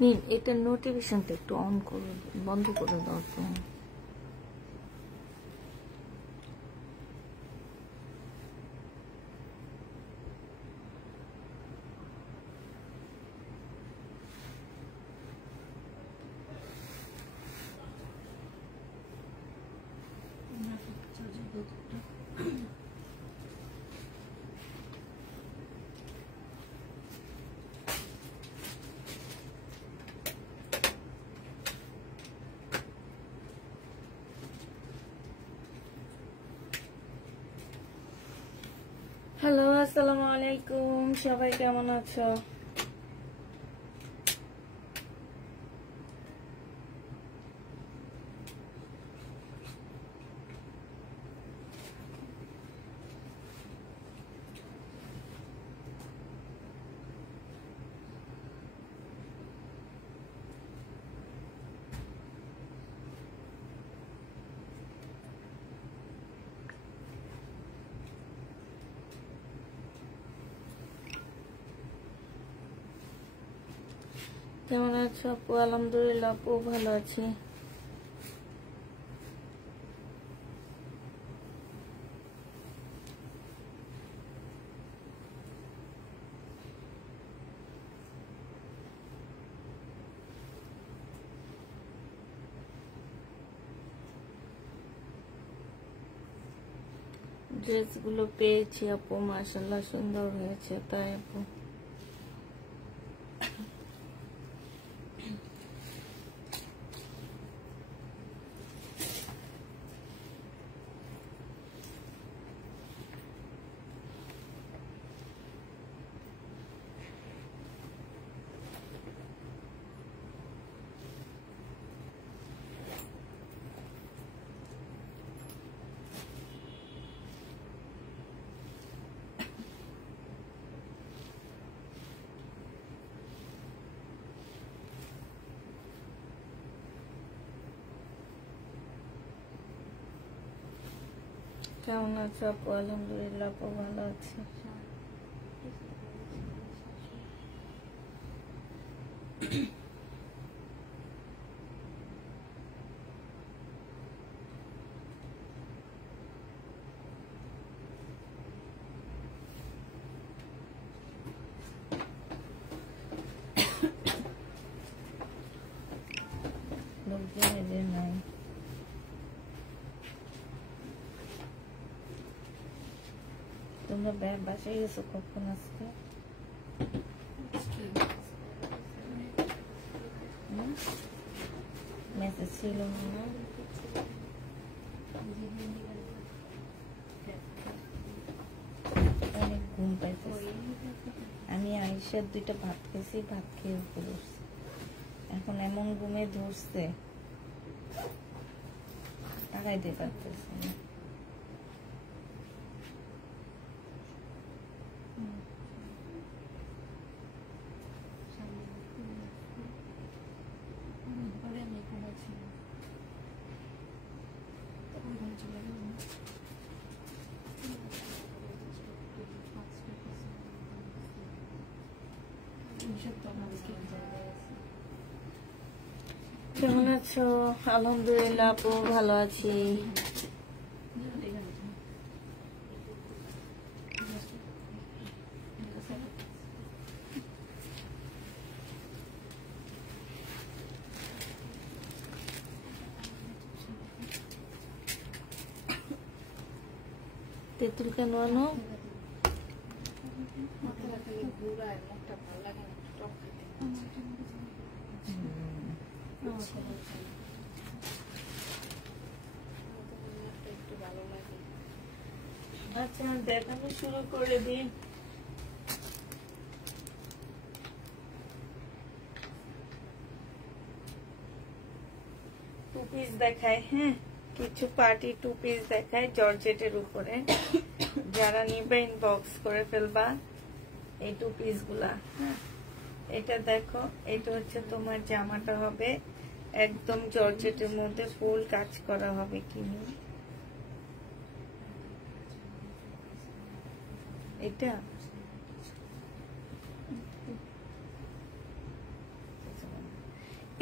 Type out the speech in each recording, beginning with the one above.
নিন এটা নোটিফিকেশনটা একটু অন করুন, বন্ধ করে দাও তো। হ্যালো, আসসালামু আলাইকুম, সবাই কেমন আছো? কেমন আছো আপু? আলহামদুলিল্লাহ আপু ভালো আছি। ড্রেসগুলো পেয়েছি আপু, মাশাআল্লাহ সুন্দর হয়েছে। তাই আপু কেমন আছো আপু? আলহামদুলিল্লাহ আপু ভালো আছি। লোকজন এদের নাই। তোমরা বাসায় গেছো কখন আজকে? মেসেজ ছিল না? অনেক ঘুম পাইতেছি। আমি আইসার 2টা ভাত খেয়েছি, ভাত খেয়ে উপরে উঠছি। এখন এমন ঘুমে ধরছে তাকাইতে পারতেছি না। কেমন আছো? আলহামদুলিল্লাহ আপু ভালো আছি। তেঁতুল কেন আনো? আচ্ছা দেখানো শুরু করে দিন। টু পিস দেখায়, হ্যাঁ কিছু পার্টি টু পিস দেখায় জর্জেটের উপরে। যারা নিবে ইনবক্স করে ফেলবা এই টু পিস গুলা। হ্যাঁ এটা দেখো, এটা হচ্ছে তোমার জামাটা হবে একদম জর্জেটের মধ্যে ফুল কাজ করা হবে। কিনি এটা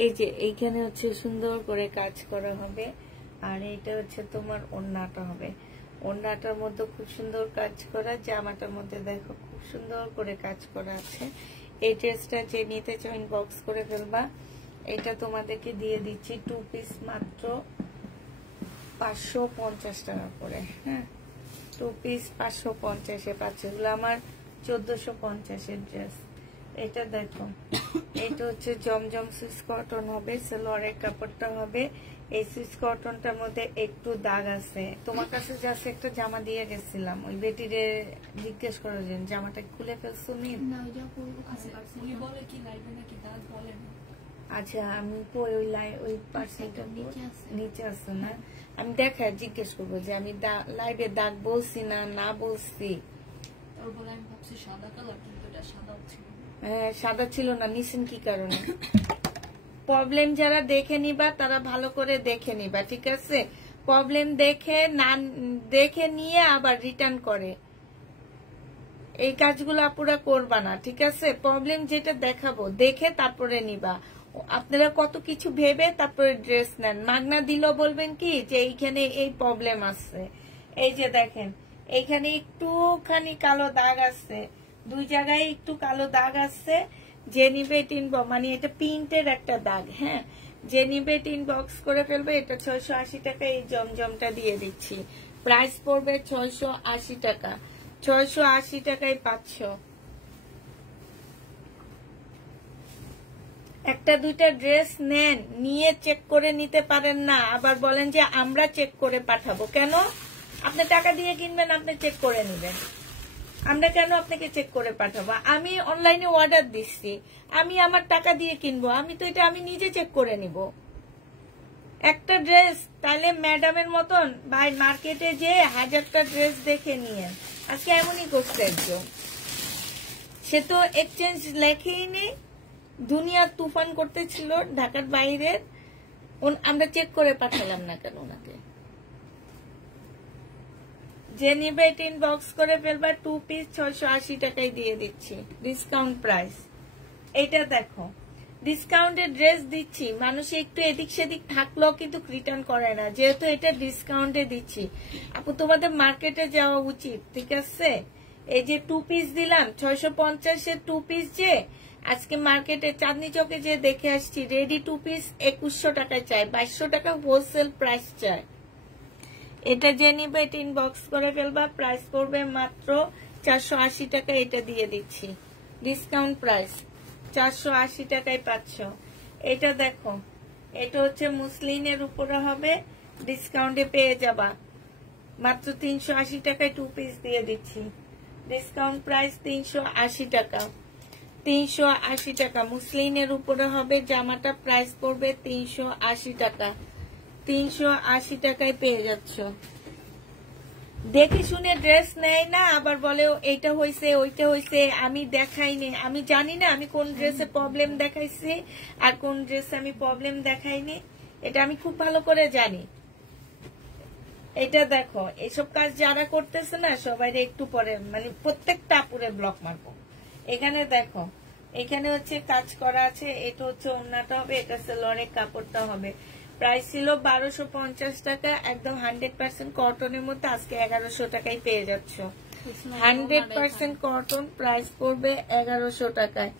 এই যে এইখানে হচ্ছে সুন্দর করে কাজ করা হবে, আর এইটা হচ্ছে তোমার ওড়নাটা হবে। ওড়নাটার মধ্যে খুব সুন্দর কাজ করা, জামাটার মধ্যে দেখো খুব সুন্দর করে কাজ করা আছে। এই ড্রেসটা যে নিতে চাও ইনবক্স করে ফেলবা। এটা তোমাদেরকে দিয়ে দিচ্ছি 2 পিস মাত্র 550 টাকা করে। হ্যাঁ, 2 পিস 550-এ পাচ্ছে। এগুলো আমার 1450-এর ড্রেস। এটা দেখো, এটা হচ্ছে জমজম সুইস কটন হবে, সালোয়ারের কাপড়টা হবে। এই সুইস কটনটার মধ্যে একটু দাগ আছে। তোমার কাছে জাস্ট একটা জামা দিয়ে গেছিলাম, ওই বেটিরে জিজ্ঞেস করার জন্য জামাটা খুলে ফেলছো নি? আচ্ছা, আমি ওই পার্সেলটা নিচে আছে না, আমি দেখা জিজ্ঞেস করবো যে আমি লাইভে দাগ বলছি না বলছি। হ্যাঁ, সাদা ছিল না, নিছেন কি কারণে? প্রবলেম যারা দেখে নিবা তারা ভালো করে দেখে নিবা, ঠিক আছে? প্রবলেম দেখে নিয়ে আবার রিটার্ন করে, এই কাজগুলো আপুরা করবা না, ঠিক আছে? প্রবলেম যেটা দেখাবো দেখে তারপরে নিবা। আপনারা কত কিছু ভেবে তারপরে ড্রেস নেন। মাগনা দিল বলবেন কি যে এইখানে এই প্রবলেম আছে। এই যে দেখেন, এইখানে একটুখানি কালো দাগ আছে, 2 জায়গায় একটু কালো দাগ আছে। যে নিবে মানে এটা প্রিন্টের একটা দাগ। হ্যাঁ, যে নিবে ইনবক্স করে ফেলবে। এটা 680 টাকা, এই জমজমটা দিয়ে দিচ্ছি। প্রাইস পড়বে 680 টাকা। 680 টাকায় পাচ্ছ। একটা দুইটা ড্রেস নেন, নিয়ে চেক করে নিতে পারেন না, আবার বলেন যে আমরা চেক করে পাঠাবো। কেন? আপনি টাকা দিয়ে কিনবেন, আপনি চেক করে নিবেন। আমরা কেন আপনাকে চেক করে পাঠাবো? আমি অনলাইনে অর্ডার দিচ্ছি, আমি আমার টাকা দিয়ে কিনবো, আমি তো এটা আমি নিজে চেক করে নিব। একটা ড্রেস তাহলে ম্যাডামের মতন ভাই মার্কেটে যে 1000টা ড্রেস দেখে নিয়ে আজকে এমনই করছে একজন। সে তো এক্সচেঞ্জ লেখেই নেই, দুনিয়ার তুফান করতেছিল ঢাকার বাইরে, আমরা চেক করে পাঠালাম না কেন ওনাকে? যে নিবে ইনবক্স করে ফেলবা। 2 পিস 680 টাকায় দিয়ে দিচ্ছি, ডিসকাউন্ট প্রাইস। এটা দেখো, ডিসকাউন্টের ড্রেস দিচ্ছি, মানুষ একটু এদিক সেদিক থাকলেও কিন্তু রিটার্ন করে না, যেহেতু এটা ডিসকাউন্টে দিচ্ছি। আপু তোমাদের মার্কেটে যাওয়া উচিত, ঠিক আছে? এই যে 2 পিস দিলাম 650-এর 2 পিস, যে আজকে মার্কেটে চাঁদনি চকে যে দেখে আসছি, রেডি 2 পিস 2100 টাকায় চাই, 2200 টাকা হোলসেল প্রাইস চায়। এটা যে নিবে এটা ইনবক্স করে ফেলবা। প্রাইস পড়বে মাত্র 480 টাকা, এটা দিয়ে দিচ্ছি ডিসকাউন্ট প্রাইস। 480 টাকায় পাচ্ছ। এটা দেখো, এটা হচ্ছে মুসলিনের উপরে হবে, ডিসকাউন্টে পেয়ে যাবা মাত্র 380 টাকায় 2 পিস দিয়ে দিচ্ছি, ডিসকাউন্ট প্রাইস 380 টাকা। 380 টাকা মুসলিনের উপরে হবে, জামাটা প্রাইস পড়বে 380 টাকা। 380 টাকায় পেয়ে যাচ্ছ। দেখে শুনে ড্রেস নেয় না, আবার বলে এইটা হয়েছে ওইটা হয়েছে, আমি দেখাইনি, আমি জানি না আমি কোন ড্রেসে প্রবলেম দেখাইছি আর কোন ড্রেসে আমি প্রবলেম দেখাইনি, এটা আমি খুব ভালো করে জানি। এটা দেখো, এসব কাজ যারা করতেছে না সবাই একটু পরে মানে প্রত্যেকটা আপুরে ব্লক মারবো। এখানে দেখো, এখানে হচ্ছে কাজ করা আছে, এটা হচ্ছে ওড়নাটা হবে, এটা সালোয়ারের কাপড়টা হবে। প্রাইস ছিল 1250 টাকা, একদম 100% কটনের মধ্যে আজকে 1100 টাকায় পেয়ে যাচ্ছ। 100% কটন, প্রাইস পড়বে 1100 টাকায়।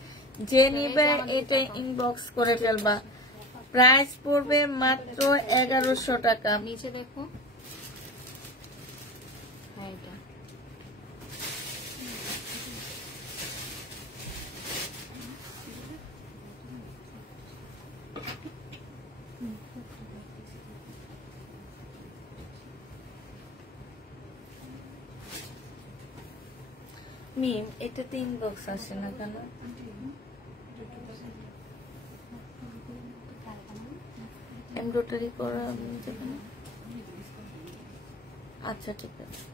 যে নিবে এটা ইনবক্স করে ফেলবা। প্রাইস পড়বে মাত্র 1100 টাকা। নিচে দেখো, হ্যাঁ এটা মিম, এটাতে ইনবক্স আসে না কেন? এমব্রয়ডারি করা যেখানে। আচ্ছা ঠিক আছে,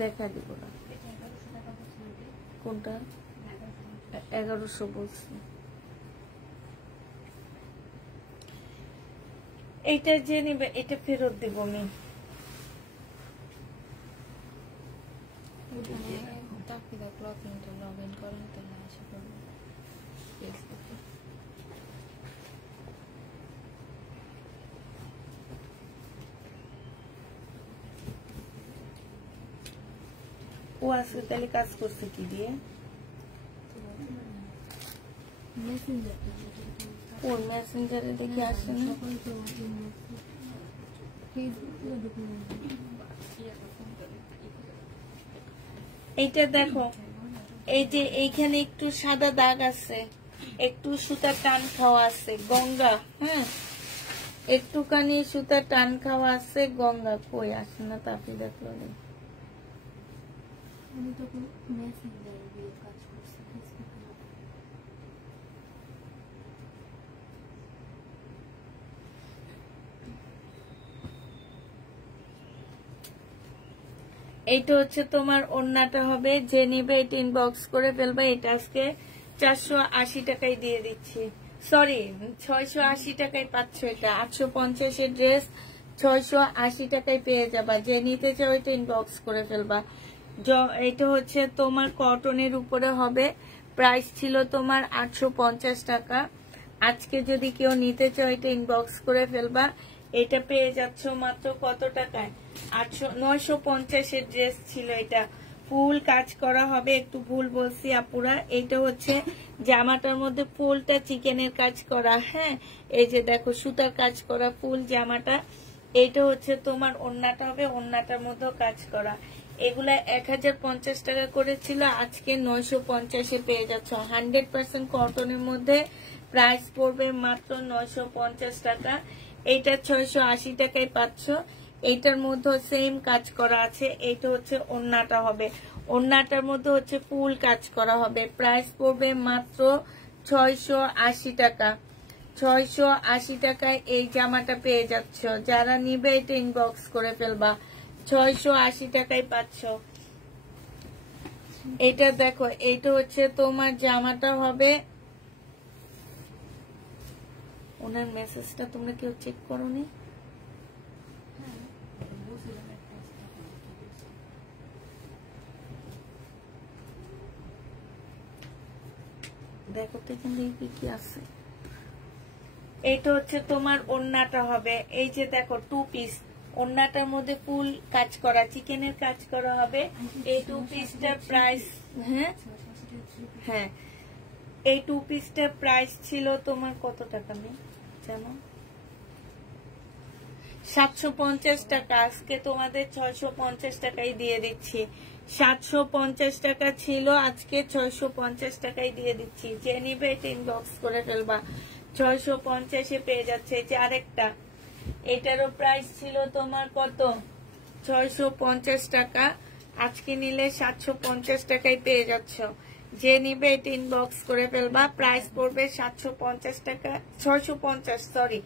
দেখা দিব না। কোনটা? 1100 বলছি। এইটা যে নিবে এটা ফেরত দিব আমি। ও আজকে তাহলে কাজ করছে কি দিয়ে? ওর মেসেঞ্জারে দেখে আসে না। এইটা দেখো, এই যে এইখানে একটু সাদা দাগ আছে, একটু সুতা টান খাওয়া আছে, গঙ্গা। হ্যাঁ, একটুখানি সুতা টান খাওয়া আছে, গঙ্গা। কই আসে না তাপি দেখলো না। এইটা হচ্ছে তোমার ওড়নাটা হবে, যে নিবে এটা ইনবক্স করে ফেলবে। এটা আজকে 480 টাকায় দিয়ে দিচ্ছি, সরি 680 টাকায় পাচ্ছ। এটা 850-এর ড্রেস 680 টাকায় পেয়ে যাবা। যে নিতে চাও এটা ইনবক্স করে ফেলবা। এটা হচ্ছে তোমার কটনের উপরে হবে, প্রাইস ছিল তোমার 850 টাকা। আজকে যদি কেউ নিতে চাও এটা ইনবক্স করে ফেলবা। এটা পেয়ে যাচ্ছ মাত্র কত টাকায়? 950-এর ড্রেস ছিল এটা। ফুল কাজ করা হবে, একটু ভুল বলছি আপুরা। এইটা হচ্ছে জামাটার মধ্যে ফুলটা চিকেনের কাজ করা। হ্যাঁ, এই যে দেখো সুতার কাজ করা ফুল জামাটা। এইটা হচ্ছে তোমার ওড়নাটা হবে, ওড়নাটার মধ্যেও কাজ করা। এগুলা 1050 টাকা করে ছিল, আজকে 950-এ পেয়ে যাচ্ছ। 100% কটনের মধ্যে প্রাইস পড়বে মাত্র 950 টাকা। এইটা 680 টাকায় পাচ্ছ। এইটার মধ্যে সেম কাজ করা আছে। এইটা হচ্ছে ওড়নাটা হবে, ওড়নাটার মধ্যে হচ্ছে ফুল কাজ করা হবে। প্রাইস পড়বে মাত্র 680 টাকা। 680 টাকায় এই জামাটা পেয়ে যাচ্ছ। যারা নিবে এটা ইনবক্স করে ফেলবা। 680 টাকায় পাচ্ছ। এটা দেখো, এইটা হচ্ছে তোমার জামাটা হবে। ওনার মেসেজটা তোমরা কেউ চেক করোনি? দেখো তো এখানে কি আছে। এইটা হচ্ছে তোমার ওড়নাটা হবে। এই যে দেখো 2 পিস, ওড়নাটার মধ্যে ফুল কাজ করা, চিকেনের কাজ করা হবে। এই 2 পিসটার প্রাইস, হ্যাঁ এই 2 পিসটার প্রাইস ছিল তোমার কত টাকা নেই জানো? 750 টাকা। আজকে তোমাদের 650 টাকায় দিয়ে দিচ্ছি। 750 টাকা ছিল, আজকে 650 টাকায় দিয়ে দিচ্ছি। যে নিবে এটা ইনবক্স করে ফেলবা। 650-এ পেয়ে যাচ্ছে। এই যে আরেকটা, এটারও প্রাইস ছিল তোমার কত? 650 টাকা। আজকে নিলে 750 টাকায় পেয়ে যাচ্ছ। যে নিবে এটা ইনবক্স করে ফেলবা। প্রাইস পড়বে 750 টাকা, 650, সরি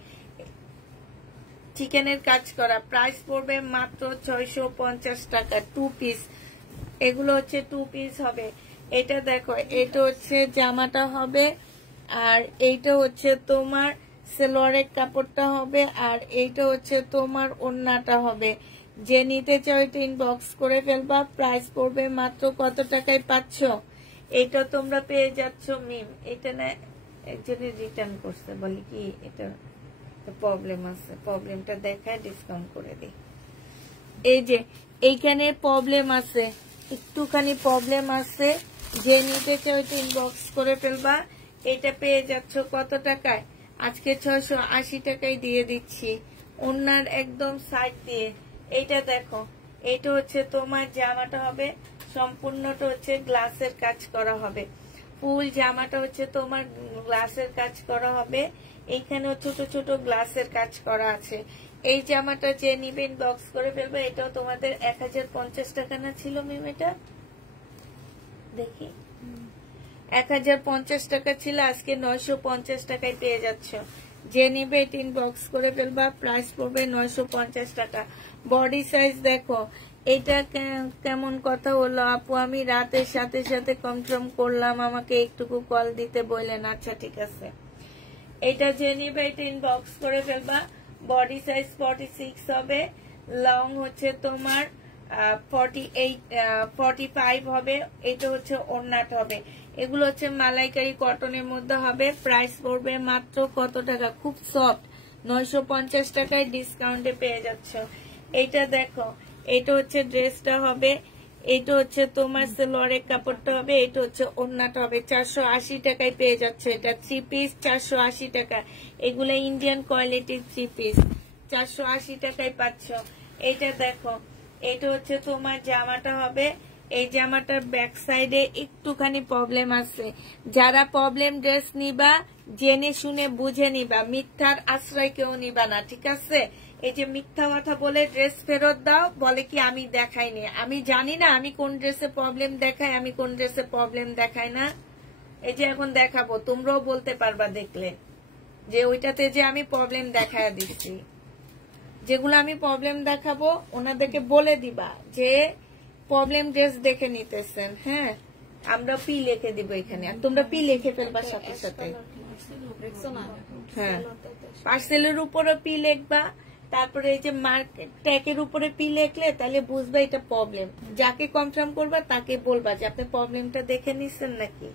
চিকেনের কাজ করা। প্রাইস পড়বে মাত্র 650 টাকা। 2 পিস, এগুলো হচ্ছে 2 পিস হবে। এটা দেখো, এটা হচ্ছে জামাটা হবে, আর এইটা হচ্ছে তোমার সালোয়ারের কাপড়টা হবে, আর এইটা হচ্ছে তোমার ওড়নাটা হবে। যে নিতে চাও এটা ইনবক্স করে ফেলবা। প্রাইস পড়বে মাত্র কত টাকায় পাচ্ছ? এটা তোমরা পেয়ে যাচ্ছ মিম। এটা না একজনের রিটার্ন করছে, বলি কি এটা প্রবলেম আছে, প্রবলেমটা দেখায় ডিসকাউন্ট করে দিই। এই যে এইখানে প্রবলেম আছে, একটুখানি প্রবলেম আছে। যে নিতে চাও এটা ইনবক্স করে ফেলবা। এটা পেয়ে যাচ্ছ কত টাকায়? আজকে 680 টাকায় দিয়ে দিচ্ছি, ওনার একদম সাইড দিয়ে। এইটা দেখো, এটা হচ্ছে তোমার জামাটা হবে, সম্পূর্ণটা হচ্ছে গ্লাসের কাজ করা হবে। ফুল জামাটা হচ্ছে তোমার গ্লাসের কাজ করা হবে। এইখানেও ছোট ছোট গ্লাসের কাজ করা আছে। এই জামাটা যে নিবে ইনবক্স করে ফেলবে। এটাও তোমাদের 1050 টাকা না ছিল মিম? এটা দেখি 1050 টাকা ছিল, আজকে 950 টাকায় পেয়ে যাচ্ছ। যে নিবে এটা ইনবক্স করে ফেলবা। প্রাইস পড়বে 950 টাকা। বডি সাইজ দেখো, এটা কেমন কথা হলো আপু? আমি রাতের সাথে সাথে কনফার্ম করলাম, আমাকে একটুকু কল দিতে বললেন। আচ্ছা ঠিক আছে, এটা যে নিবে এটা ইনবক্স করে ফেলবা। বডি সাইজ 46 হবে, লং হচ্ছে তোমার 45 হবে। এটা হচ্ছে ওড়নাটা হবে। এগুলো হচ্ছে মালাইকারি কটনের মধ্যে হবে। প্রাইস পড়বে মাত্র কত টাকা? খুব সফট, 950 টাকায় ডিসকাউন্টে পেয়ে যাচ্ছ। এইটা দেখো, এটা হচ্ছে ড্রেসটা হবে। এটা হচ্ছে তোমার সালোয়ারের কাপড়টা হবে, এটা হচ্ছে ওড়নাটা হবে। 480 টাকায় পেয়ে যাচ্ছে এটা 3 পিস, 480 টাকা। এগুলো ইন্ডিয়ান কোয়ালিটির 3 পিস, 480 টাকায় পাচ্ছ। এটা দেখো, এটা হচ্ছে তোমার জামাটা হবে। এই জামাটার ব্যাক সাইডে একটুখানি প্রবলেম আছে। যারা প্রবলেম ড্রেস নিবা জেনে শুনে বুঝে নিবা, মিথ্যার আশ্রয় কেউ নিবা না, ঠিক আছে? এই যে মিথ্যা কথা বলে ড্রেস ফেরত দাও, বলে কি আমি দেখাইনি। আমি জানি না আমি কোন ড্রেসে প্রবলেম দেখাই, আমি কোন ড্রেসে প্রবলেম দেখাই না। এই যে এখন দেখাবো, তোমরাও বলতে পারবা দেখলে যে ওইটাতে যে আমি প্রবলেম দেখায় দিচ্ছি। যেগুলো আমি প্রবলেম দেখাবো ওনাদেরকে বলে দিবা যে প্রবলেম ড্রেস দেখে নিতেছেন। হ্যাঁ, আমরা পি লিখে দিব এখানে, আর তোমরা পি লিখে ফেলবা সাথে সাথে। হ্যাঁ, পার্সেলের উপরও পি লিখবা, তারপরে এই যে মার্কেট ট্যাগের উপরে পি লিখলে তাহলে বুঝবা এটা প্রবলেম। যাকে কনফার্ম করবা তাকে বলবা যে আপনি প্রবলেমটা দেখে নিছেন নাকি।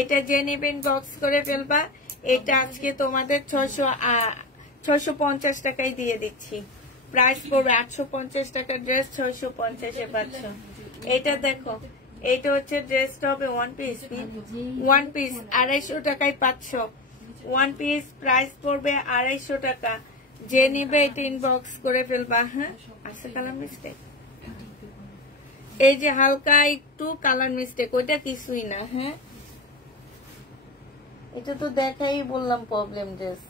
এটা যে নেবেন বক্স করে ফেলবা। এটা আজকে তোমাদের 650 টাকায় দিয়ে দিচ্ছি। প্রাইস পড়বে 850 টাকা ড্রেস, 650-এ পাচ্ছ। এটা দেখো, এটা হচ্ছে ড্রেসটা হবে ওয়ান পিস, 250 টাকায় পাচ্ছ। ওয়ান পিস প্রাইস পড়বে 250 টাকা। যে নিবে এটা ইনবক্স করে ফেলবা। হ্যাঁ, আছে কালার মিস্টেক, এই যে হালকা একটু কালার মিস্টেক, ওইটা কিছুই না। হ্যাঁ, এটা তো দেখাই বললাম প্রবলেম ড্রেস।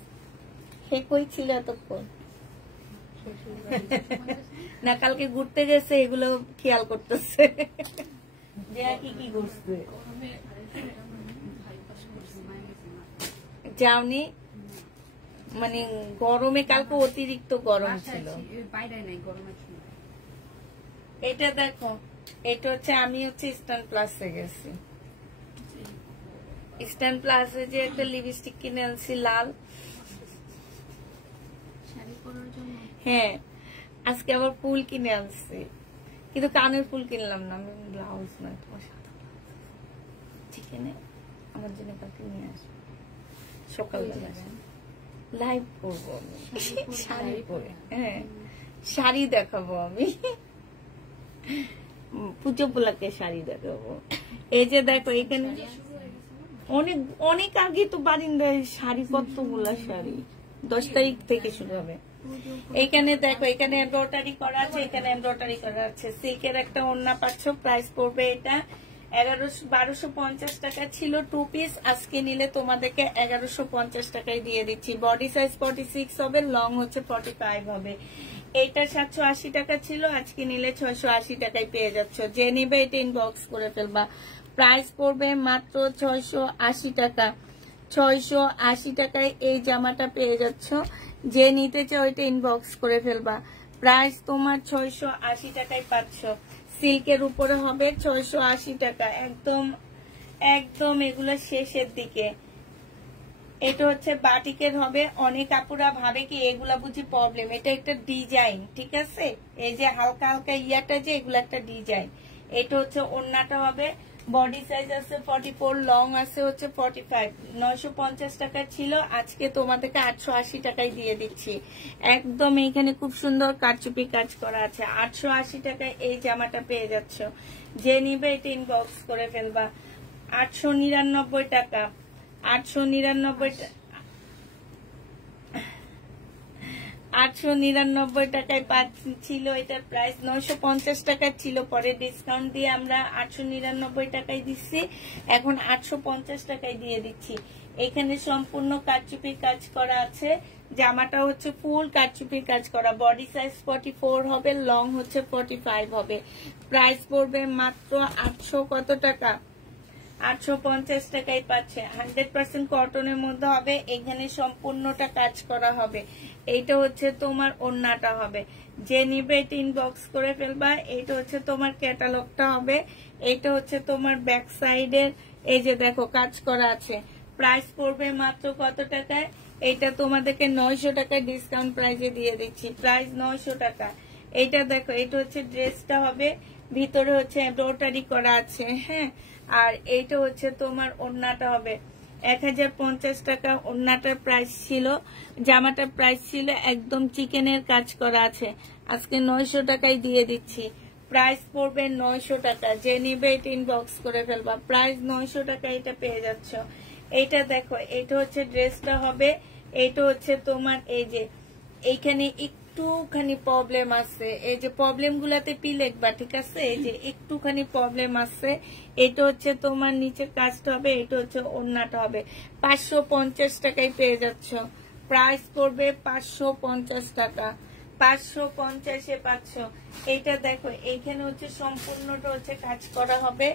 হে কই ছিল এতক্ষণ? না, কালকে ঘুরতে গেছে, এগুলো খেয়াল করতেছে যে কি কি করছে। যাওনি মানে গরমে, কালকে অতিরিক্ত গরম ছিল। এটা দেখো, এটা হচ্ছে আমি হচ্ছে ইস্টার্ন প্লাসে গেছি। ইস্টার্ন প্লাসে যে একটা লিপস্টিক কিনে আনছি লাল। হ্যাঁ, আজকে আবার ফুল কিনে আনছি, কিন্তু কানের ফুল কিনলাম না। আমি ব্লাউজ না, তোমার সাদা চিকেনে আমার জন্য কালকে নিয়ে আসবো সকালবেলা। লাইভ করবো আমি শাড়ি পরে। হ্যাঁ, শাড়ি দেখাবো আমি, পুজো পোলাকে শাড়ি দেখাবো। এই যে দেখো, এখানে অনেক অনেক আগে তো বারিন্দায় শাড়ি, কতগুলা শাড়ি 10 তারিখ থেকে শুরু হবে। এখানে দেখো, এখানে এমব্রয়ডারি করা আছে, এখানে এমব্রয়ডারি করা আছে। সিল্কের একটা ওড়না পাচ্ছ। প্রাইস পড়বে এটা 1250 টাকা ছিল 2 পিস। আজকে নিলে তোমাদেরকে 1150 টাকায় দিয়ে দিচ্ছি। বডি সাইজ 46 হবে, লং হচ্ছে 45 হবে। এইটা 780 টাকা ছিল, আজকে নিলে 680 টাকায় পেয়ে যাচ্ছ। যে নিবে এটা ইনবক্স করে ফেলবা। প্রাইস পড়বে মাত্র 680 টাকা। 680 টাকায় এই জামাটা পেয়ে যাচ্ছ। যে নিতে চাও ওইটা ইনবক্স করে ফেলবা। প্রাইস তোমার 680 টাকায় পাচ্ছ। সিল্কের উপরে হবে 680 টাকা। একদম একদম এগুলো শেষের দিকে। এটা হচ্ছে বাটিকের হবে। অনেক আপুরা ভাবে কি এগুলা বুঝি প্রবলেম, এটা একটা ডিজাইন, ঠিক আছে? এই যে হালকা হালকা ইয়াটা যে এগুলো একটা ডিজাইন। এটা হচ্ছে ওড়নাটা হবে। বডি সাইজ আছে 44, লং আছে হচ্ছে 45। 950 টাকা ছিল, আজকে তোমাদেরকে 880 টাকায় দিয়ে দিচ্ছি। একদম এইখানে খুব সুন্দর কারচুপি কাজ করা আছে। 880 টাকায় এই জামাটা পেয়ে যাচ্ছ। যে নিবে এটা ইনবক্স করে ফেলবা। 899 টাকা। 899 টাকায় ছিল। এটার প্রাইস 950 টাকা ছিল, পরে ডিসকাউন্ট দিয়ে আমরা 899 টাকায় দিচ্ছি। এখন 850 টাকায় দিয়ে দিচ্ছি। এখানে সম্পূর্ণ কারচুপির কাজ করা আছে। জামাটা হচ্ছে ফুল কারচুপির কাজ করা। বডি সাইজ 44 হবে, লং হচ্ছে 45 হবে। প্রাইস পড়বে মাত্র 800 কত টাকা? 850 টাকায় পাচ্ছে। 100% কটনের মধ্যে হবে। এখানে সম্পূর্ণটা কাজ করা হবে। এইটা হচ্ছে তোমার ওড়নাটা হবে। যে নিবে এটা ইনবক্স করে ফেলবা। এইটা হচ্ছে তোমার ক্যাটালগটা হবে। এইটা হচ্ছে তোমার ব্যাক সাইডের, এই যে দেখো কাজ করা আছে। প্রাইস পড়বে মাত্র কত টাকায়? এইটা তোমাদেরকে 900 টাকায় ডিসকাউন্ট প্রাইসে দিয়ে দিচ্ছি। প্রাইস 900 টাকা। এইটা দেখো, এটা হচ্ছে ড্রেসটা হবে। ভিতরে হচ্ছে এমব্রয়ডারি করা আছে। হ্যাঁ, আর এইটা হচ্ছে তোমার ওড়নাটা হবে। 1050 টাকা ওড়নাটার প্রাইস ছিল। জামাটার প্রাইস ছিল একদম চিকেনের কাজ করা আছে। আজকে 900 টাকায় দিয়ে দিচ্ছি। প্রাইস পড়বে 900 টাকা। যে নিবে এটা ইনবক্স করে ফেলবা, প্রাইস 900 টাকা এটা পেয়ে যাচ্ছ। এটা দেখো, এটা হচ্ছে ড্রেসটা হবে, এটা হচ্ছে তোমার এই যে এইখানে একটুখানি প্রবলেম আছে, এই যে প্রবলেম গুলাতে পিলেট বা, ঠিক আছে, এই যে একটুখানি প্রবলেম আছে। এটা হচ্ছে তোমার নিচে কাজটা হবে, এটা হচ্ছে ওড়নাটা হবে। 550 টাকায় পেয়ে যাচ্ছ। প্রাইস পড়বে 550 টাকা, 550-এ পাচ্ছ। এইটা দেখো, এইখানে হচ্ছে সম্পূর্ণটা হচ্ছে কাজ করা হবে,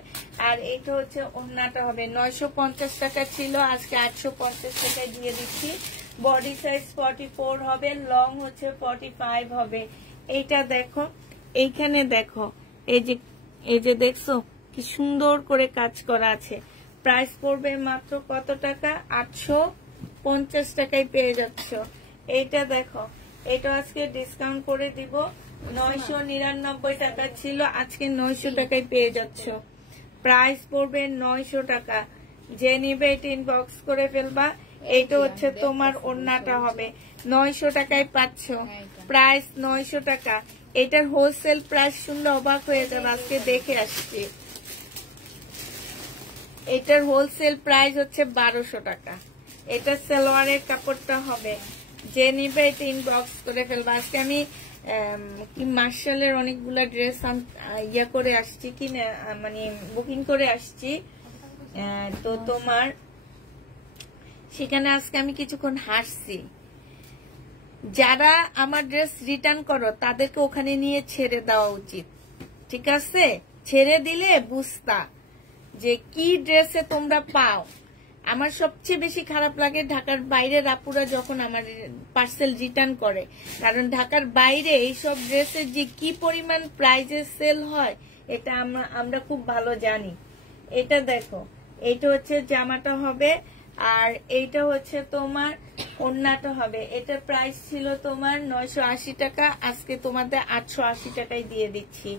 আর এটা হচ্ছে ওড়নাটা হবে। 950 টাকা ছিল, আজকে 850 টাকায় দিয়ে দিচ্ছি। বডি সাইজ 44 হবে, লং হচ্ছে 45 হবে। এইটা দেখো, এইখানে দেখো, এই যে দেখছো কি সুন্দর করে কাজ করা আছে। প্রাইস পড়বে মাত্র কত টাকা? 850 টাকায় পেয়ে যাচ্ছ। এইটা দেখো, এটা আজকে ডিসকাউন্ট করে দিব, 999 টাকা ছিল, আজকে 900 টাকায় পেয়ে যাচ্ছ। প্রাইস পড়বে 900 টাকা। যে নিবে এটা ইনবক্স করে ফেলবা। এইটা হচ্ছে তোমার ওড়নাটা হবে, 900 টাকায় পাচ্ছ। প্রাইস 900 টাকা। এটার হোলসেল প্রাইস শুনলে অবাক হয়ে যাবে, আজকে দেখে আসছি। এটার হোলসেল প্রাইস হচ্ছে 1200 টাকা। এটা সালোয়ারের কাপড়টা হবে। যে নিবে এটা ইনবক্স করে ফেলবা। আজকে আমি কি মার্শালের অনেকগুলা ড্রেস ইয়া করে আসছি, কি না মানে বুকিং করে আসছি, তো তোমার সেখানে আজকে আমি কিছুক্ষণ হাসছি। যারা আমার ড্রেস রিটার্ন করো তাদেরকে ওখানে নিয়ে ছেড়ে দেওয়া উচিত, ঠিক আছে? ছেড়ে দিলে বুঝতা যে কি ড্রেসে তোমরা পাও। আমার সবচেয়ে বেশি খারাপ লাগে ঢাকার বাইরের আপুরা যখন আমার পার্সেল রিটার্ন করে, কারণ ঢাকার বাইরে এইসব ড্রেসের যে কি পরিমাণ প্রাইজে সেল হয় এটা আমরা খুব ভালো জানি। এটা দেখো, এইটা হচ্ছে জামাটা হবে, আর এইটা হচ্ছে তোমার ওড়নাটা হবে। এটার প্রাইস ছিল তোমার 980 টাকা, আজকে তোমাদের 880 টাকায় দিয়ে দিচ্ছি।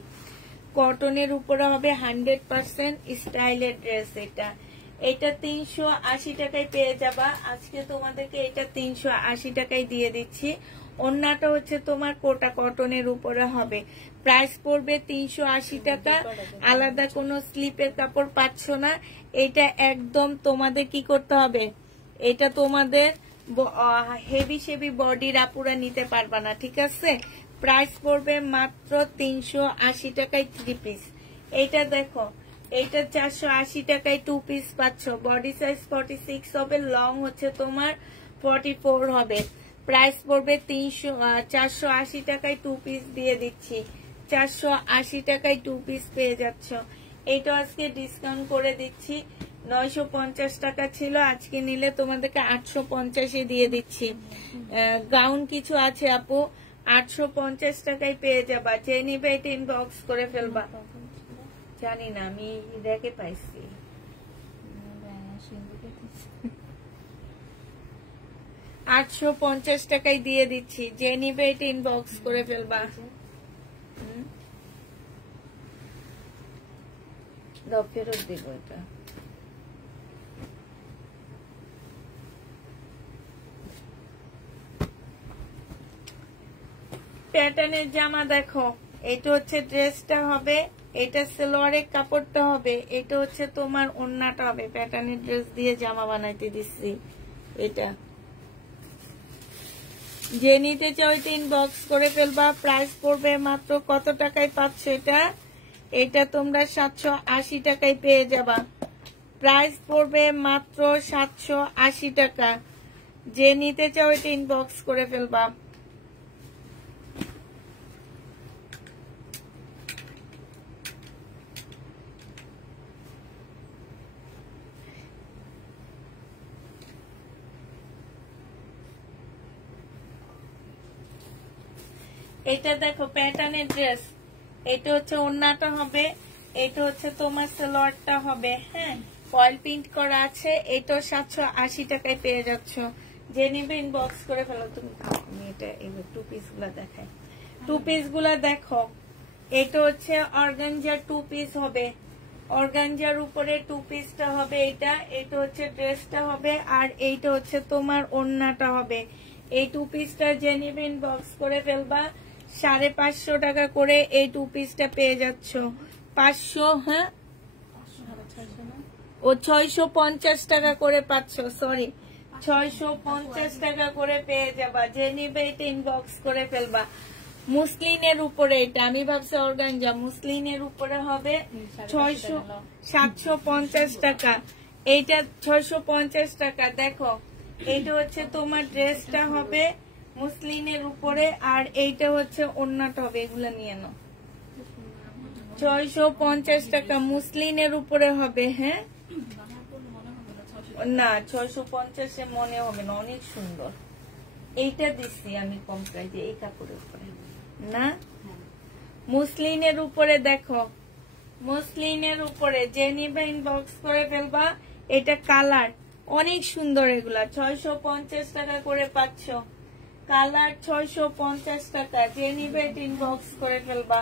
কটনের উপরে হবে, 100% স্টাইলের ড্রেস। এটা 380 টাকায় পেয়ে যাবা, আজকে তোমাদেরকে এটা 380 টাকায় দিয়ে দিচ্ছি। ওড়নাটা হচ্ছে তোমার কোটা কটনের উপরে হবে, প্রাইস পড়বে 380 টাকা। আলাদা কোনো স্লিপের কাপড় পাচ্ছ না। এটা একদম তোমাদের কি করতে হবে, এটা তোমাদের হেভি সেভি বডির আপুরা নিতে পারবা না, ঠিক আছে? প্রাইস পড়বে মাত্র 380 টাকায় 3 পিস। এইটা দেখো, এইটা 480 টাকায় 2 পিস পাচ্ছ। বডি সাইজ 46 হবে, লং হচ্ছে তোমার 44 হবে। প্রাইস পড়বে 480 টাকায় 2 পিস দিয়ে দিচ্ছি। 480 টাকায় 2 পিস পেয়ে যাচ্ছ। এইটা আজকে ডিসকাউন্ট করে দিচ্ছি, 950 টাকা ছিল, আজকে নিলে তোমাদেরকে 850-এ দিয়ে দিচ্ছি। গাউন কিছু আছে আপু, 850 টাকায় পেয়ে যাবা। যে নিবে এটা ইনবক্স করে ফেলবা। জানি না, আমি দেখে পাইছি। 850 টাকায় দিয়ে দিচ্ছি। যে নিবে এটা ইনবক্স করে ফেলবা। ফেরত দিব এটা। প্যাটার্নের জামা দেখো, এটা হচ্ছে ড্রেসটা হবে, এটা সালোয়ারের কাপড়টা হবে, এটা হচ্ছে তোমার ওড়নাটা হবে। প্যাটার্নের ড্রেস দিয়ে জামা বানাইতে দিচ্ছি। এটা যে নিতে চাও এটা ইনবক্স করে ফেলবা। প্রাইস পড়বে মাত্র কত টাকায় পাচ্ছ এটা তোমরা 780 টাকায় পেয়ে যাবা। প্রাইস পড়বে মাত্র 780 টাকা। যে নিতে চাও এটা ইনবক্স করে ফেলবা। এটা দেখো প্যাটার্নের ড্রেস, এটা হচ্ছে ওড়নাটা হবে, এটা হচ্ছে তোমার সালোয়ারটা হবে। হ্যাঁ, ফয়েল প্রিন্ট করা আছে। এটা 780 টাকায় পেয়ে যাচ্ছ। যে নিবে ইনবক্স করে ফেলো। তুমি আমি এটা এবার 2 পিস গুলা দেখাই। 2 পিস গুলা দেখো, এটা হচ্ছে অর্গানজার 2 পিস হবে। অর্গানজার উপরে 2 পিসটা হবে। এটা হচ্ছে ড্রেসটা হবে, আর এইটা হচ্ছে তোমার ওড়নাটা হবে। এই 2 পিসটা যে নিবে ইনবক্স করে ফেলবা। 550 টাকা করে এই টু পিসটা পেয়ে যাচ্ছ। 500, হ্যাঁ ও 650 টাকা করে পাচ্ছ, সরি 650 টাকা করে পেয়ে যাবা। যে নিবে এটা ইনবক্স করে ফেলবা। মুসলিনের উপরে এটা, আমি ভাবছি অর্গানজা, মুসলিনের উপরে হবে 750 টাকা, এইটা 650 টাকা। দেখো এইটা হচ্ছে তোমার ড্রেসটা হবে মুসলিনের উপরে, আর এইটা হচ্ছে ওড়নাটা হবে, এগুলা নিয়ে নাও। 650 টাকা মুসলিনের উপরে হবে। হ্যাঁ না 650 মনে হবে না, অনেক সুন্দর। এইটা দিচ্ছি আমি কম প্রাইজে এই কাপড়ের উপরে না, মুসলিনের উপরে। দেখো মুসলিনের উপরে যে নিবে ইনবক্স করে ফেলবা। এটা কালার অনেক সুন্দর, এগুলা 650 টাকা করে পাচ্ছ। কালার 650 টাকা, যে নিবে ইনবক্স করে ফেলবা।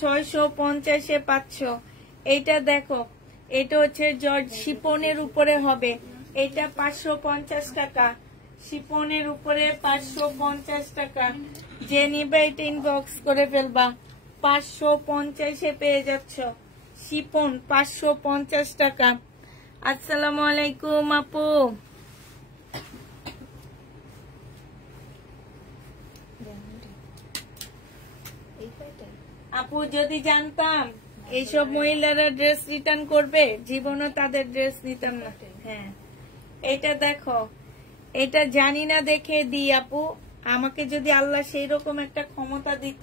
650 পাচ্ছ। এইটা দেখো, এটা হচ্ছে জর্জ শিপনের উপরে হবে, এটা 550 টাকা। শিপনের উপরে 550 টাকা, যে নিবে এটা ইনবক্স করে ফেলবা। 550 পেয়ে যাচ্ছ শিপন, 550 টাকা। আসসালামু আলাইকুম আপু। আপু যদি জানতাম এইসব মহিলারা ড্রেস রিটার্ন করবে, জীবনও তাদের ড্রেস নিতাম না। হ্যাঁ এটা দেখো, এটা জানি না দেখে দিই আপু। আমাকে যদি আল্লাহ সেই রকম একটা ক্ষমতা দিত,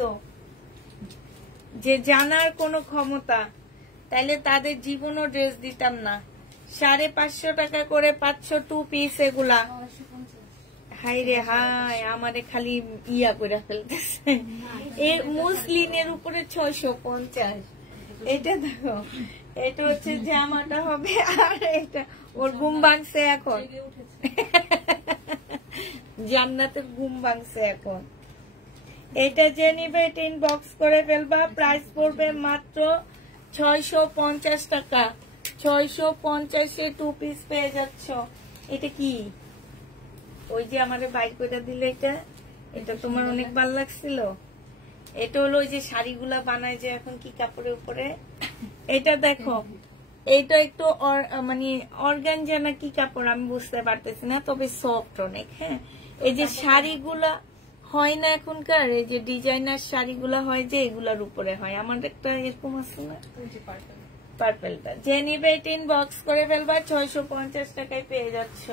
যে জানার কোনো ক্ষমতা, তাহলে তাদের জীবনও ড্রেস দিতাম না। 550 টাকা করে পাচ্ছ টু পিস এগুলা। হাই রে হাই, আমারে খালি ইয়া করে ফেলতেছে। এই মুসলিনের উপরে 650। এটা দেখো, এটা হচ্ছে জামাটা হবে, আর এটা ওর ঘুম ভাঙছে এখন, জান্নাতের ঘুম ভাঙছে এখন। এটা যে নিবে এটা ইনবক্স করে ফেলবা। প্রাইস পড়বে মাত্র 650 টাকা। 650 টু পিস পেয়ে যাচ্ছ। এটা কি, ওই যে আমারে বাইর করে দিলে, এটা এটা তোমার অনেক ভালো লাগছিল। এটা হলো ওই যে শাড়িগুলা বানায় যে এখন, কি কাপড়ের উপরে। এটা দেখো, এটা একটু মানে অর্গানজা না কি কাপড় আমি বুঝতে পারতেছি না, তবে সফট অনেক। হ্যাঁ এই যে শাড়িগুলা হয় না এখনকার, এই যে ডিজাইনার শাড়িগুলা হয় যে এগুলার উপরে হয়, আমার একটা এরকম আছে না পার্পেলটা। যে নিবে এটা ইনবক্স করে ফেলবা। 650 টাকায় পেয়ে যাচ্ছ।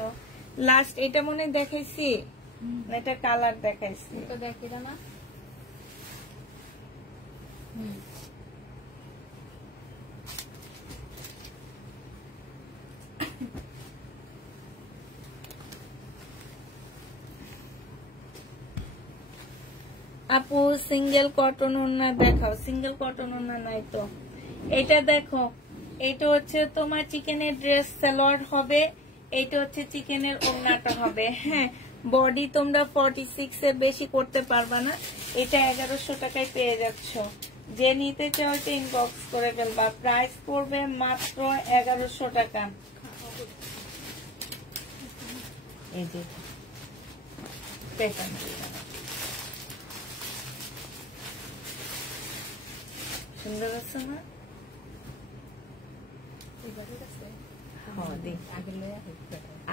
লাস্ট এটা মনে দেখাইছি, এটা কালার দেখাইছি, দেখি না। আপু সিঙ্গেল কটন ওড়না দেখাও। সিঙ্গেল কটন ওড়না নাই তো। এটা দেখো, এটা হচ্ছে তোমার চিকেনের ড্রেস সালোয়ার হবে, এটা হচ্ছে চিকেনের ওড়নাটা হবে। হ্যাঁ বডি তোমরা 46 এর বেশি করতে পারবা না। এটা 1100 টাকায় পেয়ে যাচ্ছ। যে নিতে চাও এটা ইনবক্স করে ফেলবা। প্রাইস পড়বে মাত্র 1100 টাকা। এই যে প্যাটার্ন সুন্দর আছে না?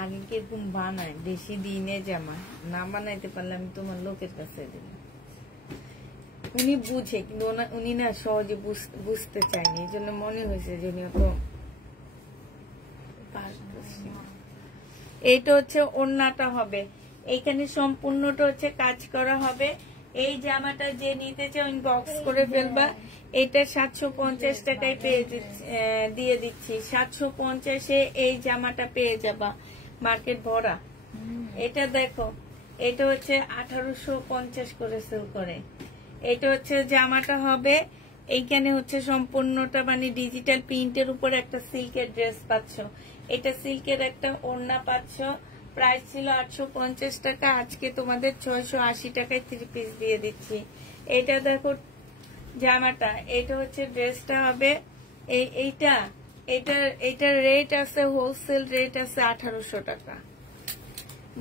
আগে কিরকম বানায়, বেশি দিনে জামা না বানাইতে পারলে আমি তোমার লোকের কাছে দিলাম। উনি বুঝে, কিন্তু উনি না সহজে বুঝতে চায়নি, এই জন্য মনে হয়েছে যে উনি অত। এইটা হচ্ছে ওড়নাটা হবে, এইখানে সম্পূর্ণটা হচ্ছে কাজ করা হবে। এই জামাটা যে নিতে চাও ইনবক্স করে ফেলবা। এটা 750 টাকায় দিয়ে দিচ্ছি। 750 এই জামাটা পেয়ে যাবা, মার্কেট ভরা। এটা দেখো, এটা হচ্ছে 1850 করে সেল করে। এটা হচ্ছে জামাটা হবে, এইখানে হচ্ছে সম্পূর্ণটা মানে ডিজিটাল প্রিন্টের উপর একটা সিল্কের ড্রেস পাচ্ছ। এটা সিল্কের একটা ওড়না পাচ্ছ। প্রাইস ছিল 850 টাকা, আজকে তোমাদের 680 টাকায় 3 পিস দিয়ে দিচ্ছি। এটা দেখো জামাটা, এটা হচ্ছে ড্রেসটা হবে। এইটার রেট আছে, হোলসেল রেট আছে 1800 টাকা।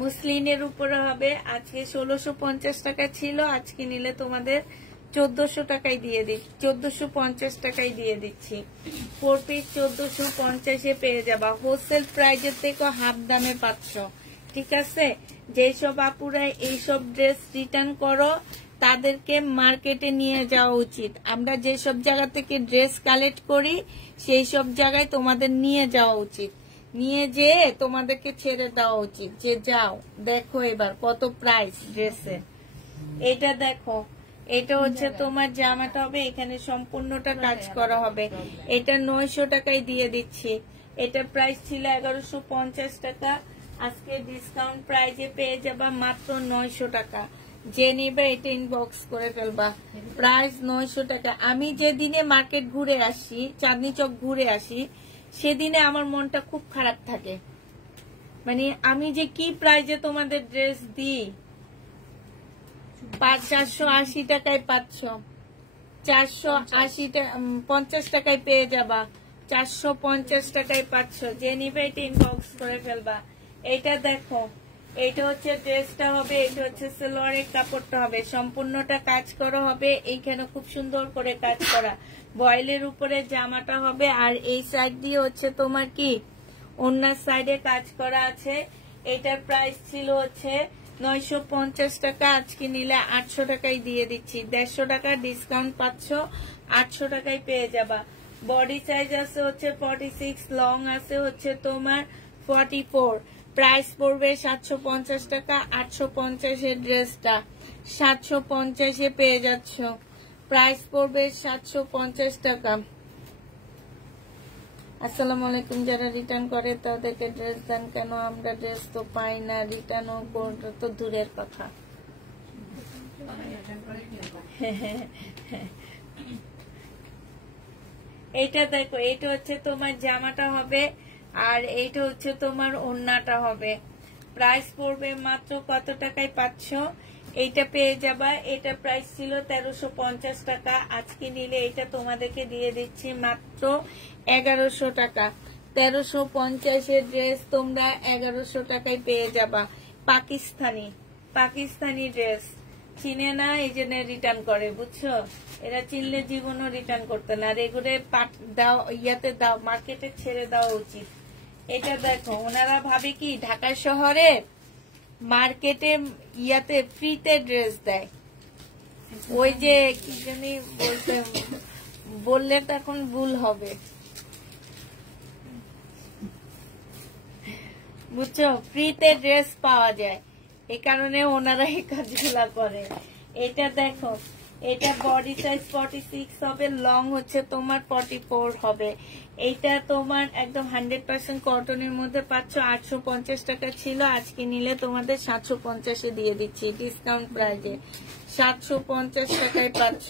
মুসলিনের উপরে হবে। আজকে 1650 টাকা ছিল, আজকে নিলে তোমাদের 1400 টাকায় দিয়ে দিচ্ছি, 1450 টাকায় দিয়ে দিচ্ছি। 4 পিস 1450-এ পেয়ে যাবা। হোলসেল প্রাইজের থেকে হাফ দামে পাচ্ছ। ঠিক আছে, যেসব আপুরা এইসব ড্রেস রিটার্ন করো তাদেরকে মার্কেটে নিয়ে যাওয়া উচিত। আমরা যেসব জায়গা থেকে ড্রেস কালেক্ট করি সেই সব জায়গায় তোমাদের নিয়ে যাওয়া উচিত, নিয়ে যেয়ে তোমাদেরকে ছেড়ে দেওয়া উচিত যে যাও দেখো এবার কত প্রাইস ড্রেসের। এটা দেখো, এটা হচ্ছে তোমার জামাটা হবে, এখানে সম্পূর্ণটা কাজ করা হবে। এটা 900 টাকায় দিয়ে দিচ্ছি। এটা প্রাইস ছিল 1150 টাকা, আজকে ডিসকাউন্ট প্রাইজে পেয়ে যাবা মাত্র 900 টাকা। যে নিবে এটা ইনবক্স করে ফেলবা। প্রাইস 900 টাকা। আমি যেদিনে মার্কেট ঘুরে আসি, চাঁদনি চক ঘুরে আসি, সেদিনে আমার মনটা খুব খারাপ থাকে। মানে আমি যে কি প্রাইজে তোমাদের ড্রেস দিই, 480 টাকায় পাচ্ছ, 450 টাকায় পেয়ে যাবা, 450 টাকায় পাচ্ছ। যে নিবে এটা ইনবক্স করে ফেলবা। এটা দেখো, এটা হচ্ছে ড্রেসটা হবে, এটা হচ্ছে সালোয়ারের কাপড়টা হবে, সম্পূর্ণটা কাজ করা হবে। এইখানে খুব সুন্দর করে কাজ করা, বয়েলের উপরে জামাটা হবে। আর এই সাইড দিয়ে হচ্ছে তোমার কি ওনার সাইডে কাজ করা আছে। এটার প্রাইস ছিল হচ্ছে 950 টাকা, আজকে নিলে 800 টাকায় দিয়ে দিচ্ছি। 150 টাকা ডিসকাউন্ট পাচ্ছ, 800 টাকায় পেয়ে যাবা। বডি সাইজ আছে হচ্ছে 46, লং আছে হচ্ছে তোমার 44। প্রাইস পড়বে 750 টাকা। 850-এর ড্রেসটা 750-এ পেয়ে যাচ্ছ। প্রাইস পড়বে 750 টাকা। আসসালামু আলাইকুম। যারা রিটার্ন করে তাদেরকে ড্রেস দেন কেন? আমরা ড্রেস তো পাই না, রিটার্নও করতে তো দূরের কথা। এইটা দেখো, এইটা হচ্ছে তোমার জামাটা হবে, আর এইটা হচ্ছে তোমার ওড়নাটা হবে। প্রাইস পড়বে মাত্র কত টাকায় পাচ্ছ? এইটা পেয়ে যাবা। এটা প্রাইস ছিল 1350 টাকা, আজকে নিলে এটা তোমাদেরকে দিয়ে দিচ্ছি মাত্র 1100 টাকা। 1350-এর ড্রেস তোমরা 1100 টাকায় পেয়ে যাবা। পাকিস্তানি ড্রেস চিনে না, এই জন্য রিটার্ন করে, বুঝছো? এরা চিনলে জীবনও রিটার্ন করতে না। আর এগুলো দাও, ইয়াতে দাও, মার্কেটে ছেড়ে দেওয়া উচিত। এটা দেখো, ওনারা ভাবে কি ঢাকা শহরে মার্কেটে ইয়াতে ফ্রিতে ড্রেস দেয়। ওই যে কি জানি বললে তো এখন ভুল হবে, বুঝছো? ফ্রিতে ড্রেস পাওয়া যায়, এই কারণে ওনারা এই কাজগুলা করে। এটা দেখো, এটা বডি সাইজ 46 হবে, লং হচ্ছে তোমার 44 হবে। এইটা তোমার একদম 100% কটনের মধ্যে পাচ্ছ। 850 টাকা ছিল, আজকে নিলে তোমাদের 750-এ দিয়ে দিচ্ছি ডিসকাউন্ট প্রাইজে। 750 টাকায় পাচ্ছ।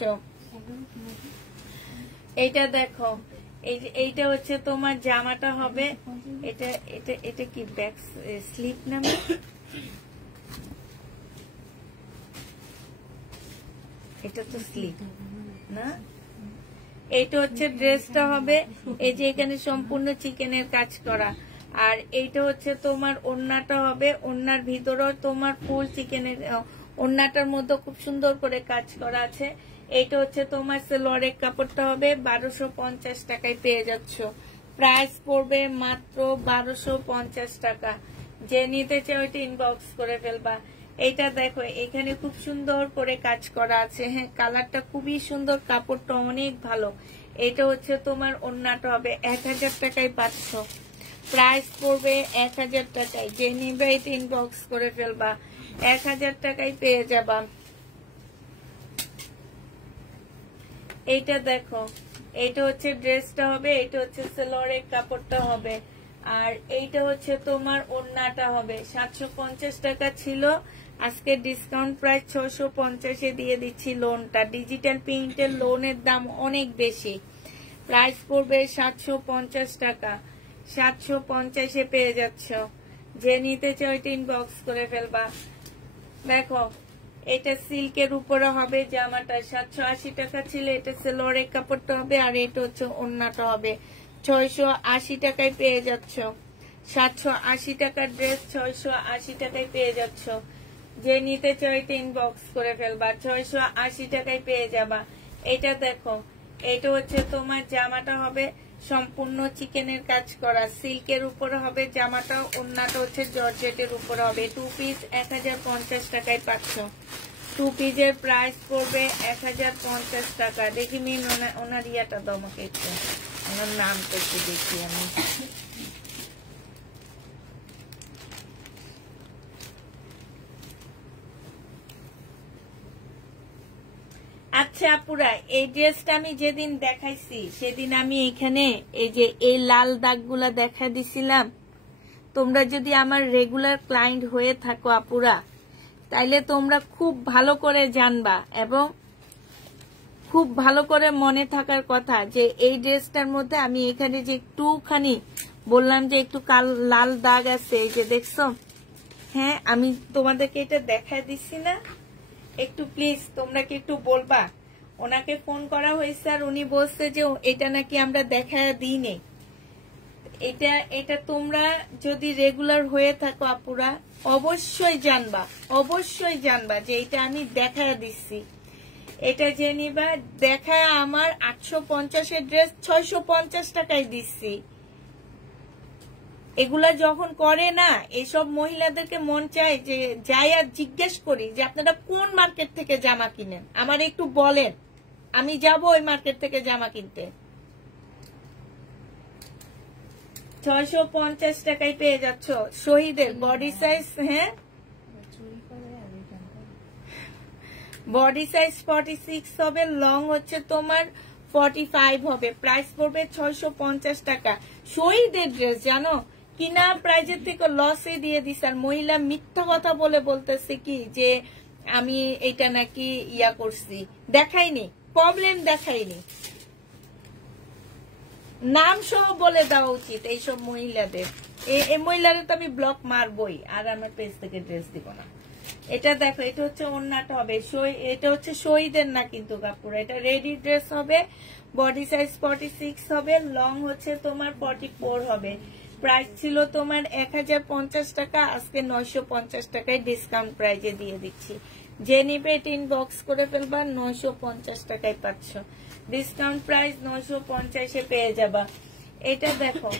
এইটা দেখো, এইটা হচ্ছে তোমার জামাটা হবে। এটা এটা এটা কি ব্যাক স্লিপ নামে, এটা তো স্লিপ না। এইটা হচ্ছে ড্রেসটা হবে, এই যে এখানে সম্পূর্ণ চিকেনের কাজ করা। আর এইটা হচ্ছে তোমার ওড়নাটা হবে, ওড়নার ভিতরেও তোমার ফুল চিকেনের, ওড়নাটার মধ্যে খুব সুন্দর করে কাজ করা আছে। এইটা হচ্ছে তোমার সালোয়ারের কাপড়টা হবে। 1250 টাকায় পেয়ে যাচ্ছ। প্রাইস পড়বে মাত্র 1250 টাকা। যে নিতে চাও ওইটা ইনবক্স করে ফেলবা। এইটা দেখো, এখানে খুব সুন্দর করে কাজ করা আছে। হ্যাঁ, কালারটা খুবই সুন্দর, কাপড়টা অনেক ভালো। এটা হচ্ছে তোমার ওড়নাটা হবে। 1000 টাকায় পাচ্ছ। প্রাইস পড়বে 1000 টাকায়। যে নিবে এটা ইনবক্স করে ফেলবা। 1000 টাকায় পেয়ে যাবা। এইটা দেখো, এইটা হচ্ছে ড্রেসটা হবে, এটা হচ্ছে সালোয়ারের কাপড়টা হবে। আর এইটা হচ্ছে তোমার ওড়নাটা হবে। 750 টাকা ছিল, আজকে ডিসকাউন্ট প্রাইস 650-এ দিয়ে দিচ্ছি। লোনটা ডিজিটাল প্রিন্টের, লোনের দাম অনেক বেশি। প্রাইস পড়বে 750 টাকা। 750-এ পেয়ে যাচ্ছ। যে নিতে চাও এটা ইনবক্স করে ফেলবা। দেখো, এটা সিল্কের উপরে হবে জামাটা। 780 টাকা ছিল, এটা সালোয়ারের কাপড়টা হবে। আর এটা হচ্ছে ওড়নাটা হবে। 680 টাকায় পেয়ে যাচ্ছ। 780 টাকার ড্রেস 680 টাকায় পেয়ে যাচ্ছ। যে নিতে চাও এটা ইনবক্স করে ফেলবা, 680 টাকায় পেয়ে যাবা। এটা দেখো, এটা হচ্ছে তোমার জামাটা হবে সম্পূর্ণ চিকেনের কাজ করা, সিল্কের উপরে হবে জামাটা, ওড়নাটা হচ্ছে জর্জেটের উপরে হবে। 2 পিস 1050 টাকায় পাচ্ছ। 2 পিসের প্রাইস পড়বে 1050 টাকা। দেখি মিন ওনার ইয়াটা দাও আমাকে একটু, ওনার নামটা একটু দেখি আমি। আচ্ছা আপুরা, এই ড্রেসটা আমি যেদিন দেখাইছি সেদিন আমি এখানে এই যে এই লাল দাগগুলা দেখা দিছিলাম। তোমরা যদি আমার রেগুলার ক্লায়েন্ট হয়ে থাকো আপুরা, তাইলে তোমরা খুব ভালো করে জানবা এবং খুব ভালো করে মনে থাকার কথা যে এই ড্রেসটার মধ্যে আমি এখানে যে একটুখানি বললাম যে একটু লাল দাগ আছে, এই যে দেখছো। হ্যাঁ, আমি তোমাদেরকে এটা দেখায় দিচ্ছি না, একটু প্লিজ তোমরা কি একটু বলবা। ওনাকে ফোন করা হয়েছে আর উনি বলছে যে এটা নাকি আমরা দেখায় দিই নেই। এটা তোমরা যদি রেগুলার হয়ে থাকো আপুরা, অবশ্যই জানবা যে এটা আমি দেখায় দিচ্ছি। এটা যে নিবা, দেখায় আমার 850-এর ড্রেস 650 টাকায় দিচ্ছি। এগুলা যখন করে না, এইসব মহিলাদেরকে মন চায় যে যাই আর জিজ্ঞেস করি যে আপনারা কোন মার্কেট থেকে জামা কিনেন, আমার একটু বলেন, আমি যাব ওই মার্কেট থেকে জামা কিনতে। 650 টাকায় পেয়ে যাচ্ছ শহীদের বডি সাইজ। হ্যাঁ, বডি সাইজ 46 হবে, লং হচ্ছে তোমার 45 হবে। প্রাইস পড়বে 650 টাকা। শহীদের ড্রেস জানো কিনা প্রাইজের থেকে লসে দিয়ে দিস। আর মহিলা মিথ্যা কথা বলে বলতেছে কি যে আমি এটা নাকি ইয়া করছি, দেখাইনি, প্রবলেম দেখাইনি। নাম সহ বলে দেওয়া উচিত এইসব মহিলাদের। এই মহিলাদের তো আমি ব্লক মারবই, আর আমার পেজ থেকে ড্রেস দিব না। এটা দেখো, এটা হচ্ছে ওড়নাটা হবে, এটা হচ্ছে শহীদের না কিন্তু কাপড়, এটা রেডি ড্রেস হবে। বডি সাইজ 46 হবে, লং হচ্ছে তোমার 44 হবে। প্রাইস ছিল তোমার 1050 টাকা, আজকে 950 টাকায় ডিসকাউন্ট প্রাইজে দিয়ে দিচ্ছি। যে নিবে এটা ইনবক্স করে ফেলবা, 950 টাকায় পাচ্ছ। ডিসকাউন্ট প্রাইস 950-এ পেয়ে যাবা। এটা দেখো,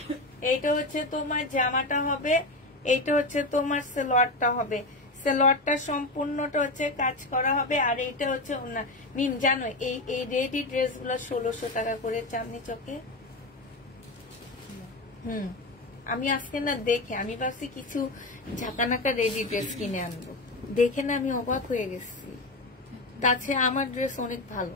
এটা হচ্ছে তোমার জামাটা হবে, এটা হচ্ছে তোমার সালোয়ারটা হবে। সালোয়ারটা সম্পূর্ণটা হচ্ছে কাজ করা হবে, আর এইটা হচ্ছে না মিম জানো এই রেডি ড্রেস গুলো 1600 টাকা করে চাঁদনি চকে। আমি আজকে না দেখে আমি ভাবছি কিছু ঝাঁকানাকা রেডি ড্রেস কিনে আনবো, দেখে না আমি অবাক হয়ে গেছি। তাছাড়া আমার ড্রেস অনেক ভালো।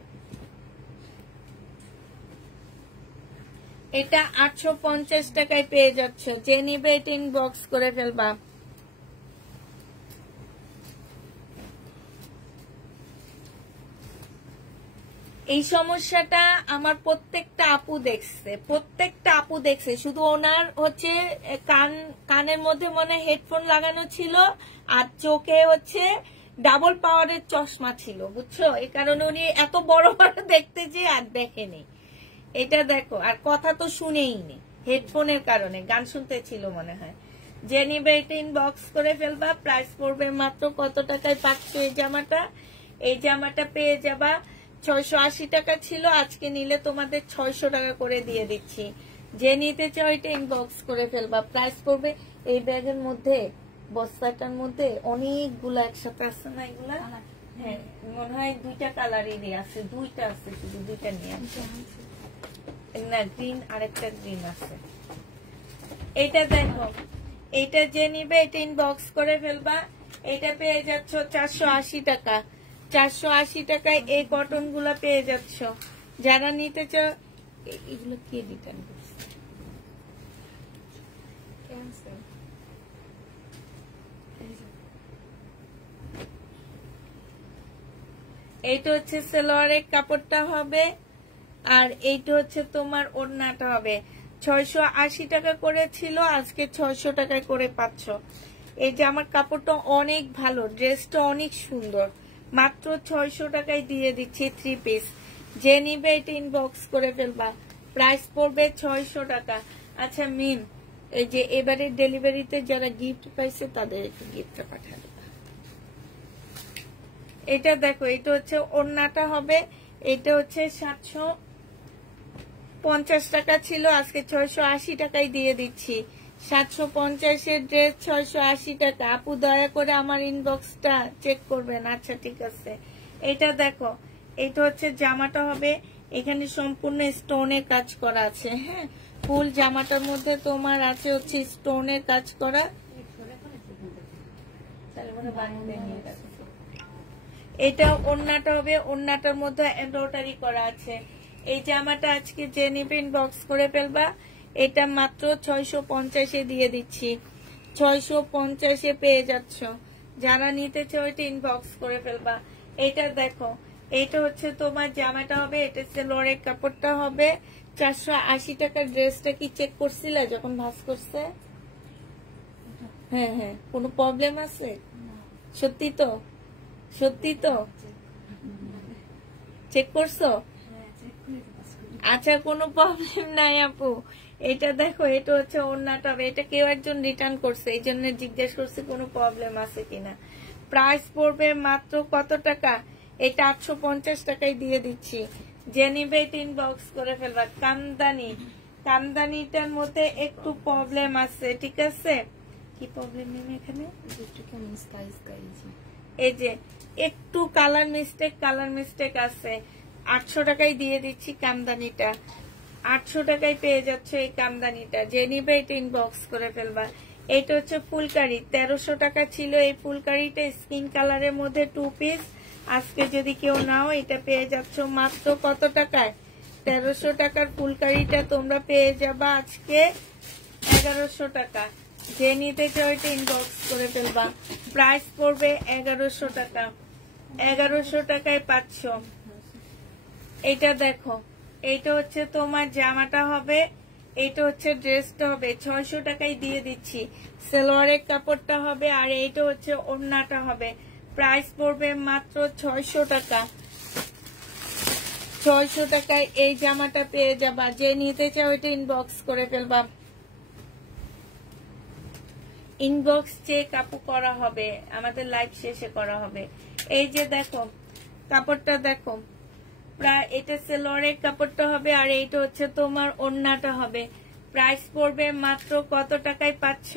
এটা 850 টাকায় পেয়ে যাচ্ছ। যে নিবে এটা ইনবক্স করে ফেলবা। এই সমস্যাটা আমার প্রত্যেকটা আপু দেখছে, শুধু ওনার হচ্ছে কানের মধ্যে মনে হেডফোন লাগানো ছিল আর চোখে হচ্ছে ডাবল পাওয়ারের চশমা ছিল, বুঝছো। এই কারণে উনি এত বড় বড় দেখতে যে আর দেখেনি। এটা দেখো, আর কথা তো শুনেই নি হেডফোনের কারণে, গান শুনতে ছিল মনে হয়। যে নিবে এটা ইনবক্স করে ফেলবা। প্রাইস পড়বে মাত্র কত টাকায় পাচ্ছ এই জামাটা? এই জামাটা পেয়ে যাবা 680 টাকা ছিল, আজকে নিলে তোমাদের 600 টাকা করে দিয়ে দিচ্ছি। যে নিতে চাও এটা ইনবক্স করে ফেলবা। প্রাইস পড়বে, এই ব্যাগের মধ্যে বস্তাটার মধ্যে অনেকগুলো একসাথে আছে না এগুলা, হ্যাঁ মনে হয় 2টা কালারেরই আছে, 2টা আছে, শুধু 2টা নিয়ে আসছে না, গ্রিন আরেকটা গ্রিন আছে। এটা দেখো, এটা যে নিবে এটা ইনবক্স করে ফেলবা। এটা পেয়ে যাচ্ছ 480 টাকা। 480 টাকায় এই কটন গুলা পেয়ে যাচ্ছ। যারা নিতে চাও, এগুলো কে রিটার্ন করছে? এইটা হচ্ছে সালোয়ারের কাপড়টা হবে, আর এইটা হচ্ছে তোমার ওড়নাটা হবে। 680 টাকা করে ছিল, আজকে 600 টাকায় করে পাচ্ছ। এই যে আমার কাপড়টা অনেক ভালো, ড্রেসটা অনেক সুন্দর, মাত্র 600 টাকায় দিয়ে দিচ্ছি 3 পিস। যে নিবে এটা ইনবক্স করে ফেলবা। প্রাইস পড়বে 600 টাকা। আচ্ছা মিম, এই যে এবারে ডেলিভারিতে যারা গিফট পাইছে তাদের একটু গিফটটা পাঠাবে। এটা দেখো, এটা হচ্ছে ওড়নাটা হবে, এটা হচ্ছে 750 টাকা ছিল, আজকে 680 টাকায় দিয়ে দিচ্ছি। 750-এর ড্রেস 680 টাকা। আপু দয়া করে আমার ইনবক্সটা চেক করবেন। আচ্ছা ঠিক আছে। এটা দেখো, এটা হচ্ছে জামাটা হবে, এখানে সম্পূর্ণ স্টোনের কাজ করা আছে। হ্যাঁ, ফুল জামাটার মধ্যে তোমার আছে হচ্ছে স্টোনের কাজ করা। এটা ওড়নাটা হবে, ওড়নাটার মধ্যে এমব্রয়ডারি করা আছে। এই জামাটা আজকে যে নিবে ইনবক্স করে ফেলবা। এটা মাত্র 650-এ দিয়ে দিচ্ছি। 650-এ পেয়ে যাচ্ছ। যারা নিতে চাও এটা ইনবক্স করে ফেলবা। এটা দেখো, এটা হচ্ছে তোমার জামাটা হবে, এটা সেলোয়ারের কাপড়টা হবে 480 টাকার। ড্রেসটা কি চেক করছিলে যখন ভাঁজ করছে? হ্যাঁ হ্যাঁ, কোনো প্রবলেম আছে? সত্যি তো? সত্যি তো? চেক করছো? আচ্ছা, কোনো প্রবলেম নাই আপু। এটা দেখো, এটা হচ্ছে ওড়নাটা হবে, এটা কেউ একজন রিটার্ন করছে, এই জন্য জিজ্ঞেস করছে কোনো প্রবলেম আছে কিনা। প্রাইস পড়বে মাত্র কত টাকা? এটা 850 টাকায় দিয়ে দিচ্ছি। যে নিবে ইনবক্স করে ফেলবা। কামদানি, কামদানিটার মধ্যে একটু প্রবলেম আছে, ঠিক আছে? কি প্রবলেম নেই এখানে? এই যে একটু কালার মিস্টেক আছে। 800 টাকায় দিয়ে দিচ্ছি কামদানিটা। 800 টাকায় পেয়ে যাচ্ছে এই কামদানিটা। যে নিবে এটা ইনবক্স করে ফেলবা। এটা হচ্ছে ফুলকারি, 1300 টাকা ছিল এই ফুলকারিটা, স্কিন কালারের মধ্যে 2 পিস। আজকে যদি কেউ নাও এটা পেয়ে যাচ্ছ মাত্র কত টাকায়? 1300 টাকার ফুলকারিটা তোমরা পেয়ে যাবা আজকে 1100 টাকা। যে নিতে চাও এটা ইনবক্স করে ফেলবা। প্রাইস পড়বে 1100 টাকা। 1100 টাকায় পাচ্ছ। এটা দেখো, এইটা হচ্ছে তোমার জামাটা হবে, এইটা হচ্ছে ড্রেসটা হবে। 600 টাকায় দিয়ে দিচ্ছি। সালোয়ারের কাপড়টা হবে, আর এইটা হচ্ছে ওড়নাটা হবে। প্রাইস পড়বে মাত্র 600 টাকা। 600 টাকায় এই জামাটা পেয়ে যাবা। যে নিতে চাও এটা ইনবক্স করে ফেলবা। ইনবক্স চেক আপু করা হবে, আমাদের লাইভ শেষে করা হবে। এই যে দেখো, কাপড়টা দেখো, প্রায় এটা সেলোয়ারের কাপড়টা হবে, আর এইটা হচ্ছে তোমার ওড়নাটা হবে। প্রাইস পড়বে মাত্র কত টাকায় পাচ্ছ?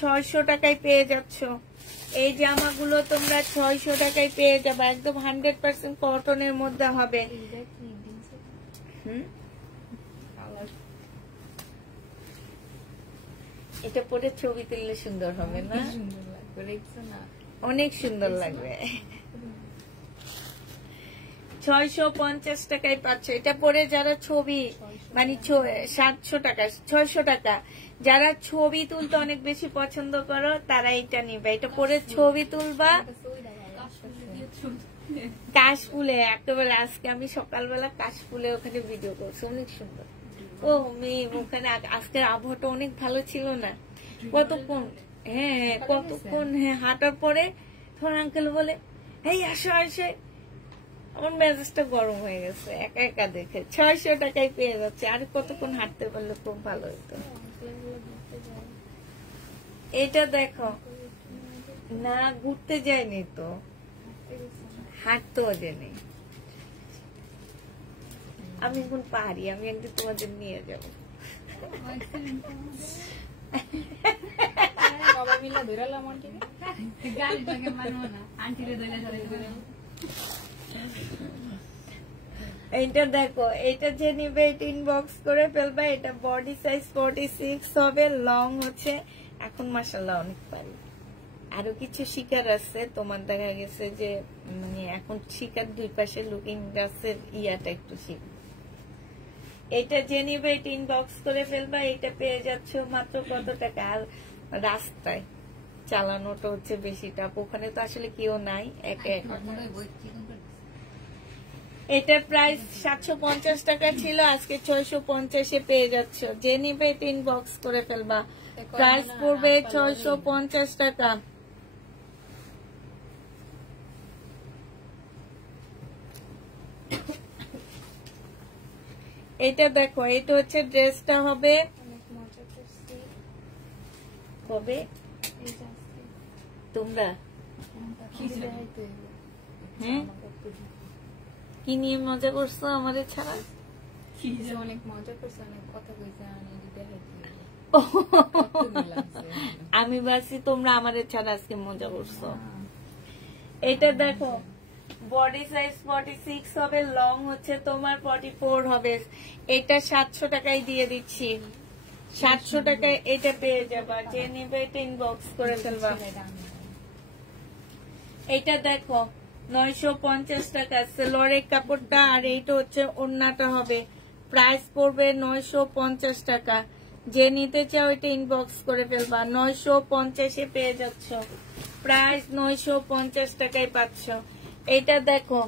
600 টাকায় পেয়ে যাচ্ছ। এই জামাগুলো তোমরা 600 টাকায় পেয়ে যাবে। একদম 100% কটনের মধ্যে হবে। এটা পরে ছবি তুললে সুন্দর হবে না? অনেক সুন্দর লাগবে। 650 টাকায় পাচ্ছ। এটা পরে যারা ছবি মানে 700 টাকা 600 টাকা, যারা ছবি তুলতে অনেক বেশি পছন্দ করো তারা এটা নিবে। এটা পরে ছবি তুলবা কাশফুলে একেবারে। আজকে আমি সকালবেলা কাশফুলে ওখানে ভিডিও করছি, অনেক সুন্দর। ও মেয়ে, ওখানে আজকের আবহাওয়াটা অনেক ভালো ছিল না? কতক্ষণ, হ্যাঁ কতক্ষণ, হ্যাঁ হাঁটার পরে তোমার আঙ্কেল বলে এই আসো আসে, আমার মেজাজটা গরম হয়ে গেছে একা একা দেখে। 600 টাকায় পেয়ে যাচ্ছে। আর কতক্ষণ হাঁটতে পারলে খুব ভালো হতো। এটা দেখো, না ঘুরতে যায়নি তো, হাঁটতেও যায়নি। আমি এখন পারি, আমি একদিন তোমাদের নিয়ে যাবো। এইটা দেখো, এটা যে নিবে এটা ইনবক্স করে ফেলবা। এটা বডি সাইজ 46 হবে, লং হচ্ছে। এখন মাশাআল্লাহ অনেক পারি। আরো কিছু শিকার আছে তোমার, দেখা গেছে যে মানে এখন শিকার দুই পাশে লুকিং গ্লাসের ইয়াটা একটু শিখ। এটা যে নিবে এটা ইনবক্স করে ফেলবা। এটা পেয়ে যাচ্ছ মাত্র কত টাকা? আর রাস্তায় চালানোটা হচ্ছে বেশি টাপ, ওখানে তো আসলে কেউ নাই, একা একা। এটার প্রাইস 750 টাকা ছিল, আজকে 650-এ পেয়ে যাচ্ছ। যে নিবে এটা ইনবক্স করে ফেলবা। প্রাইস পড়বে 650 টাকা। এটা দেখো, এটা হচ্ছে ড্রেসটা হবে, কবে তোমরা হ্যাঁ কি নিয়ে মজা করছো আমাদের ছাড়া? অনেক মজা করছে, অনেক কথা কইছে, আমি ভাবছি তোমরা আমাদের ছাড়া আজকে মজা করছো। এটা দেখো বডি সাইজ 46 হবে, লং হচ্ছে তোমার 44 হবে। এটা 700 টাকায় দিয়ে দিচ্ছি, 700 টাকায় এটা পেয়ে যাবা। যে নিবে এটা ইনবক্স করে ফেলবা। এটা দেখো 950 টাকা সেলোয়ারের কাপড়টা, আর এইটা হচ্ছে ওড়নাটা হবে। প্রাইস পড়বে 950 টাকা। যে নিতে চাও এটা ইনবক্স করে ফেলবা। 950 পেয়ে যাচ্ছ, প্রাইস 950 টাকায় পাচ্ছ। এটা দেখো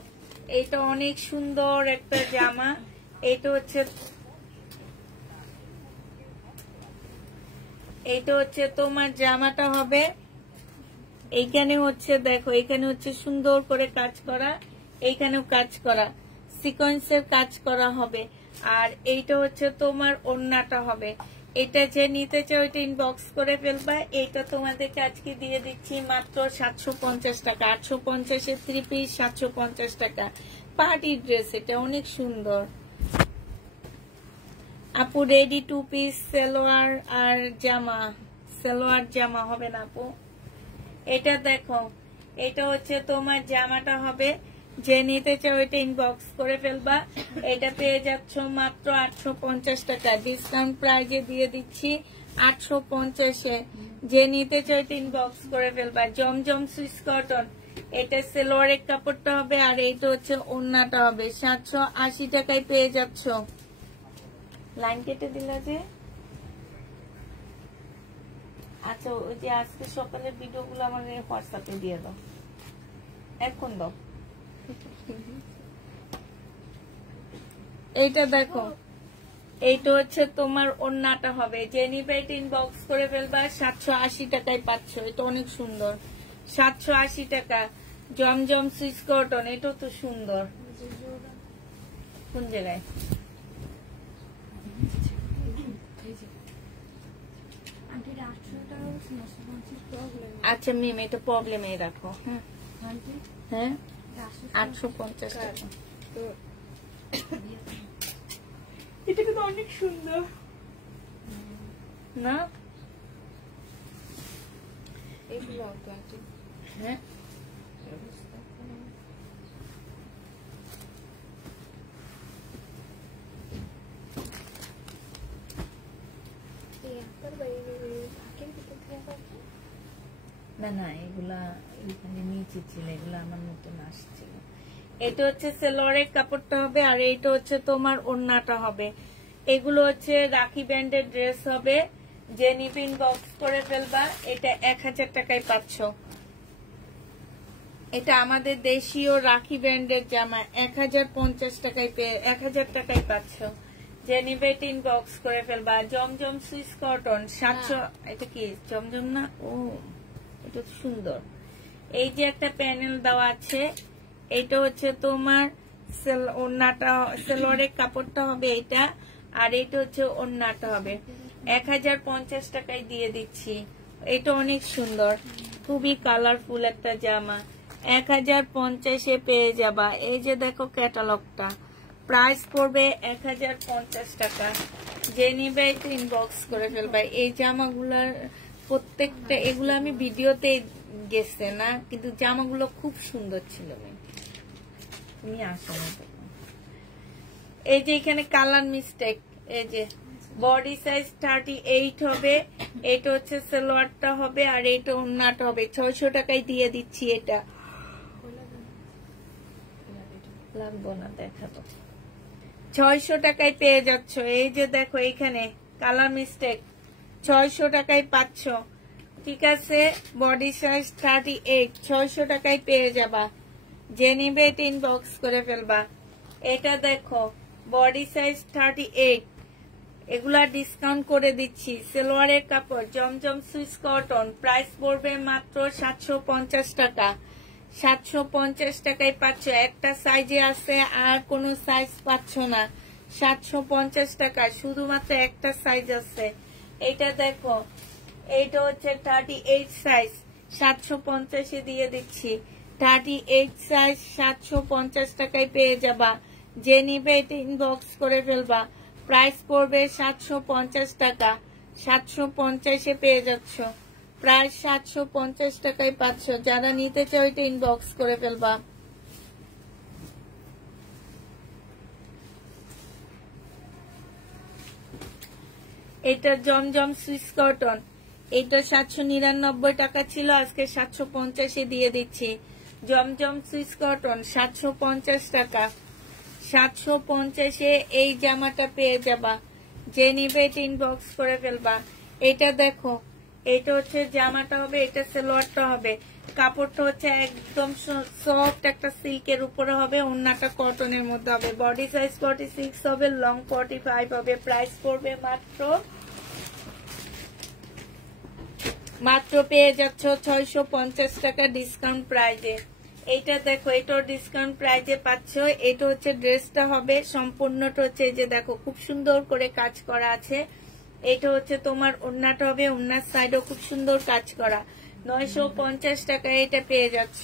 এটা অনেক সুন্দর একটা জামা। এটা হচ্ছে তোমার জামাটা হবে। এইখানে হচ্ছে দেখো, এখানে হচ্ছে সুন্দর করে কাজ করা, এইখানেও কাজ করা, সিকোয়েন্সের কাজ করা হবে। আর এইটা হচ্ছে তোমার ওড়নাটা হবে। এটা যে নিতে চাও এটা ইনবক্স করে ফেলবা। এইটা তোমাদেরকে আজকে দিয়ে দিচ্ছি মাত্র 750 টাকা। 850 3 পিস, 750 টাকা। পার্টি ড্রেস, এটা অনেক সুন্দর। আপু রেডি 2 পিস সালোয়ার আর জামা, সালোয়ার জামা হবে না আপু। এটা দেখো এটা হচ্ছে তোমার জামাটা হবে। যে নিতে চাও এটা ইনবক্স করে ফেলবা। এটা পেয়ে যাচ্ছ মাত্র 850 টাকা। ডিসকাউন্ট প্রাইজে দিয়ে দিচ্ছি 850-এ। যে নিতে চাও এটা ইনবক্স করে ফেলবা। জমজম সুইস কটন, এটা সেলোয়ারের কাপড়টা হবে, আর এইটা হচ্ছে ওড়নাটা হবে। 780 টাকায় পেয়ে যাচ্ছ। লাইন কেটে দিলা যে? আচ্ছা ওই যে আজকে সকালের ভিডিওগুলো আমার হোয়াটসঅ্যাপে দিয়ে দাও, এখন দাও। এইটা দেখো এইটা হচ্ছে তোমার ওড়নাটা হবে। যে নিবে এটা ইনবক্স করে ফেলবা। 780 টাকায় পাচ্ছ। এটা অনেক সুন্দর, 780 টাকা। জমজম সুইস কটন, এটাও তো সুন্দর। কোন জায়গায়? আচ্ছা মিম এটা প্রবলেমে রাখো। হ্যাঁ 850 টাকা। এটা কিন্তু অনেক সুন্দর না? হ্যাঁ না না এগুলা এখানে নিচে ছিল, এগুলা আমার নতুন আসছিল। এটা হচ্ছে সেলোয়ারের কাপড়টা হবে, আর এইটা হচ্ছে তোমার ওড়নাটা হবে। এগুলো হচ্ছে রাখি ব্যান্ডের ড্রেস হবে। যে নিবে ইনবক্স করে ফেলবা। এটা 1000 টাকায় পাচ্ছ। এটা আমাদের দেশীয় রাখি ব্যান্ডের জামা, 1050 টাকায় 1000 টাকায় পাচ্ছ। যে নিবে এটা ইনবক্স করে ফেলবা। জমজম সুইস কটন 700। এটা কি জমজম না? ও এটা সুন্দর। এই যে একটা প্যানেল দেওয়া আছে, এইটা হচ্ছে তোমার ওড়নাটা, সেলোয়ারের কাপড়টা হবে এইটা, আর এইটা হচ্ছে ওড়নাটা হবে। 1050 টাকায় দিয়ে দিচ্ছি। এটা অনেক সুন্দর, খুবই কালারফুল একটা জামা। 1050-এ পেয়ে যাবা। এই যে দেখো ক্যাটালগটা, প্রাইস পড়বে 1050 টাকা। যে নিবে এটা ইনবক্স করে ফেলবা। এই জামাগুলার প্রত্যেকটা, এগুলো আমি ভিডিওতে গেছে না, কিন্তু জামাগুলো খুব সুন্দর ছিল। তুমি আসো না। এই যে এখানে কালার মিস্টেক। এই যে বডি সাইজ 38 হবে। এটা হচ্ছে সালোয়ারটা হবে, আর এটা ওড়নাটা হবে। 600 টাকায় দিয়ে দিচ্ছি। এটা লাগবো না, দেখাবো। 600 টাকায় পেয়ে যাচ্ছ। এই যে দেখো এখানে কালার মিস্টেক, 600 টাকায় পাচ্ছ। ঠিক আছে, বডি সাইজ 38, 600 টাকায় পেয়ে যাবা। যে নিবে এটা ইনবক্স করে ফেলবা। এটা দেখো বডি সাইজ 38, এগুলা ডিসকাউন্ট করে দিচ্ছি। সালোয়ারের কাপড় জমজম সুইস কটন, প্রাইস পড়বে মাত্র 750 টাকা। 750 টাকায় পাচ্ছ। একটা সাইজে আছে, আর কোনো সাইজ পাচ্ছ না। 750 টাকা, শুধুমাত্র একটা সাইজ আছে। এটা দেখো এইটা হচ্ছে 38 সাইজ 750 দিয়ে দিচ্ছি। 38 সাইজ 750 টাকায় পেয়ে যাবা। যে নিবে এটা ইনবক্স করে ফেলবা। প্রাইস পড়বে 750 টাকা। 750 পেয়ে যাচ্ছ। প্রাইস 750 টাকায় পাচ্ছ। যারা নিতে চাও এটা ইনবক্স করে ফেলবা। এটা জমজম সুইস কটন, এটা 799 টাকা ছিল, আজকে 750 দিয়ে দিচ্ছি। জমজম সুইস কটন 750 টাকা। 750 এই জামাটা পেয়ে যাবা। যে নিবে এটা ইনবক্স করে ফেলবা। এটা দেখো, এটা হচ্ছে জামাটা হবে, এটা সালোয়ারটা হবে। কাপড়টা হচ্ছে একদম সফট একটা সিল্কের উপরে হবে, ওড়নাটা কটনের মধ্যে হবে। বডি সাইজ 46 হবে, লং 45 হবে। প্রাইস পড়বে মাত্র পেয়ে যাচ্ছ 650 টাকা ডিসকাউন্ট প্রাইজে। এইটা দেখো, এটাও ডিসকাউন্ট প্রাইজে পাচ্ছ। এটা হচ্ছে ড্রেসটা হবে, সম্পূর্ণটা হচ্ছে এই যে দেখো খুব সুন্দর করে কাজ করা আছে। এটা হচ্ছে তোমার ওড়নাটা হবে, ওড়নার সাইডও খুব সুন্দর কাজ করা। 950 টাকা এটা পেয়ে যাচ্ছ।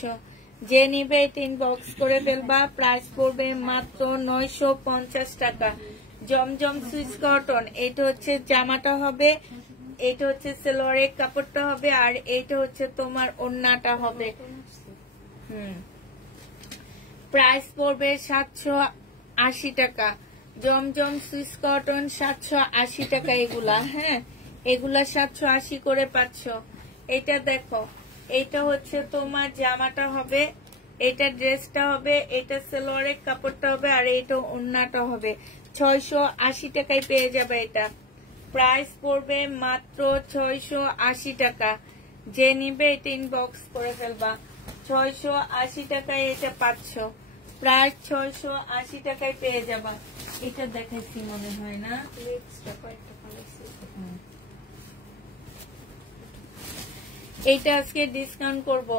যে নিবে এটা ইনবক্স করে ফেলবা। প্রাইস পড়বে মাত্র 950 টাকা। জমজম সুইস কটন, এটা হচ্ছে জামাটা হবে, এটা হচ্ছে সালোয়ারের কাপড়টা হবে, আর এইটা হচ্ছে তোমার ওড়নাটা হবে। প্রাইস পড়বে 780 টাকা। জমজম সুইস কটন 780 টাকা এগুলা। হ্যাঁ, এগুলা 780 করে পাচ্ছ। এটা দেখো, এটা হচ্ছে তোমার জামাটা হবে, এটা ড্রেসটা হবে, এটা সালোয়ারের কাপড়টা হবে, আর এটা ওড়নাটা হবে। 680 টাকায় পেয়ে যাবে এটা। প্রাইস পড়বে মাত্র 680 টাকা। যে নিবে এটা ইনবক্স করে ফেলবা। 680 টাকায় এটা পাচ্ছ। প্রাইস 680 টাকায় পেয়ে যাবা। এটা দেখাচ্ছি মনে হয় না, এইটা আজকে ডিসকাউন্ট করব।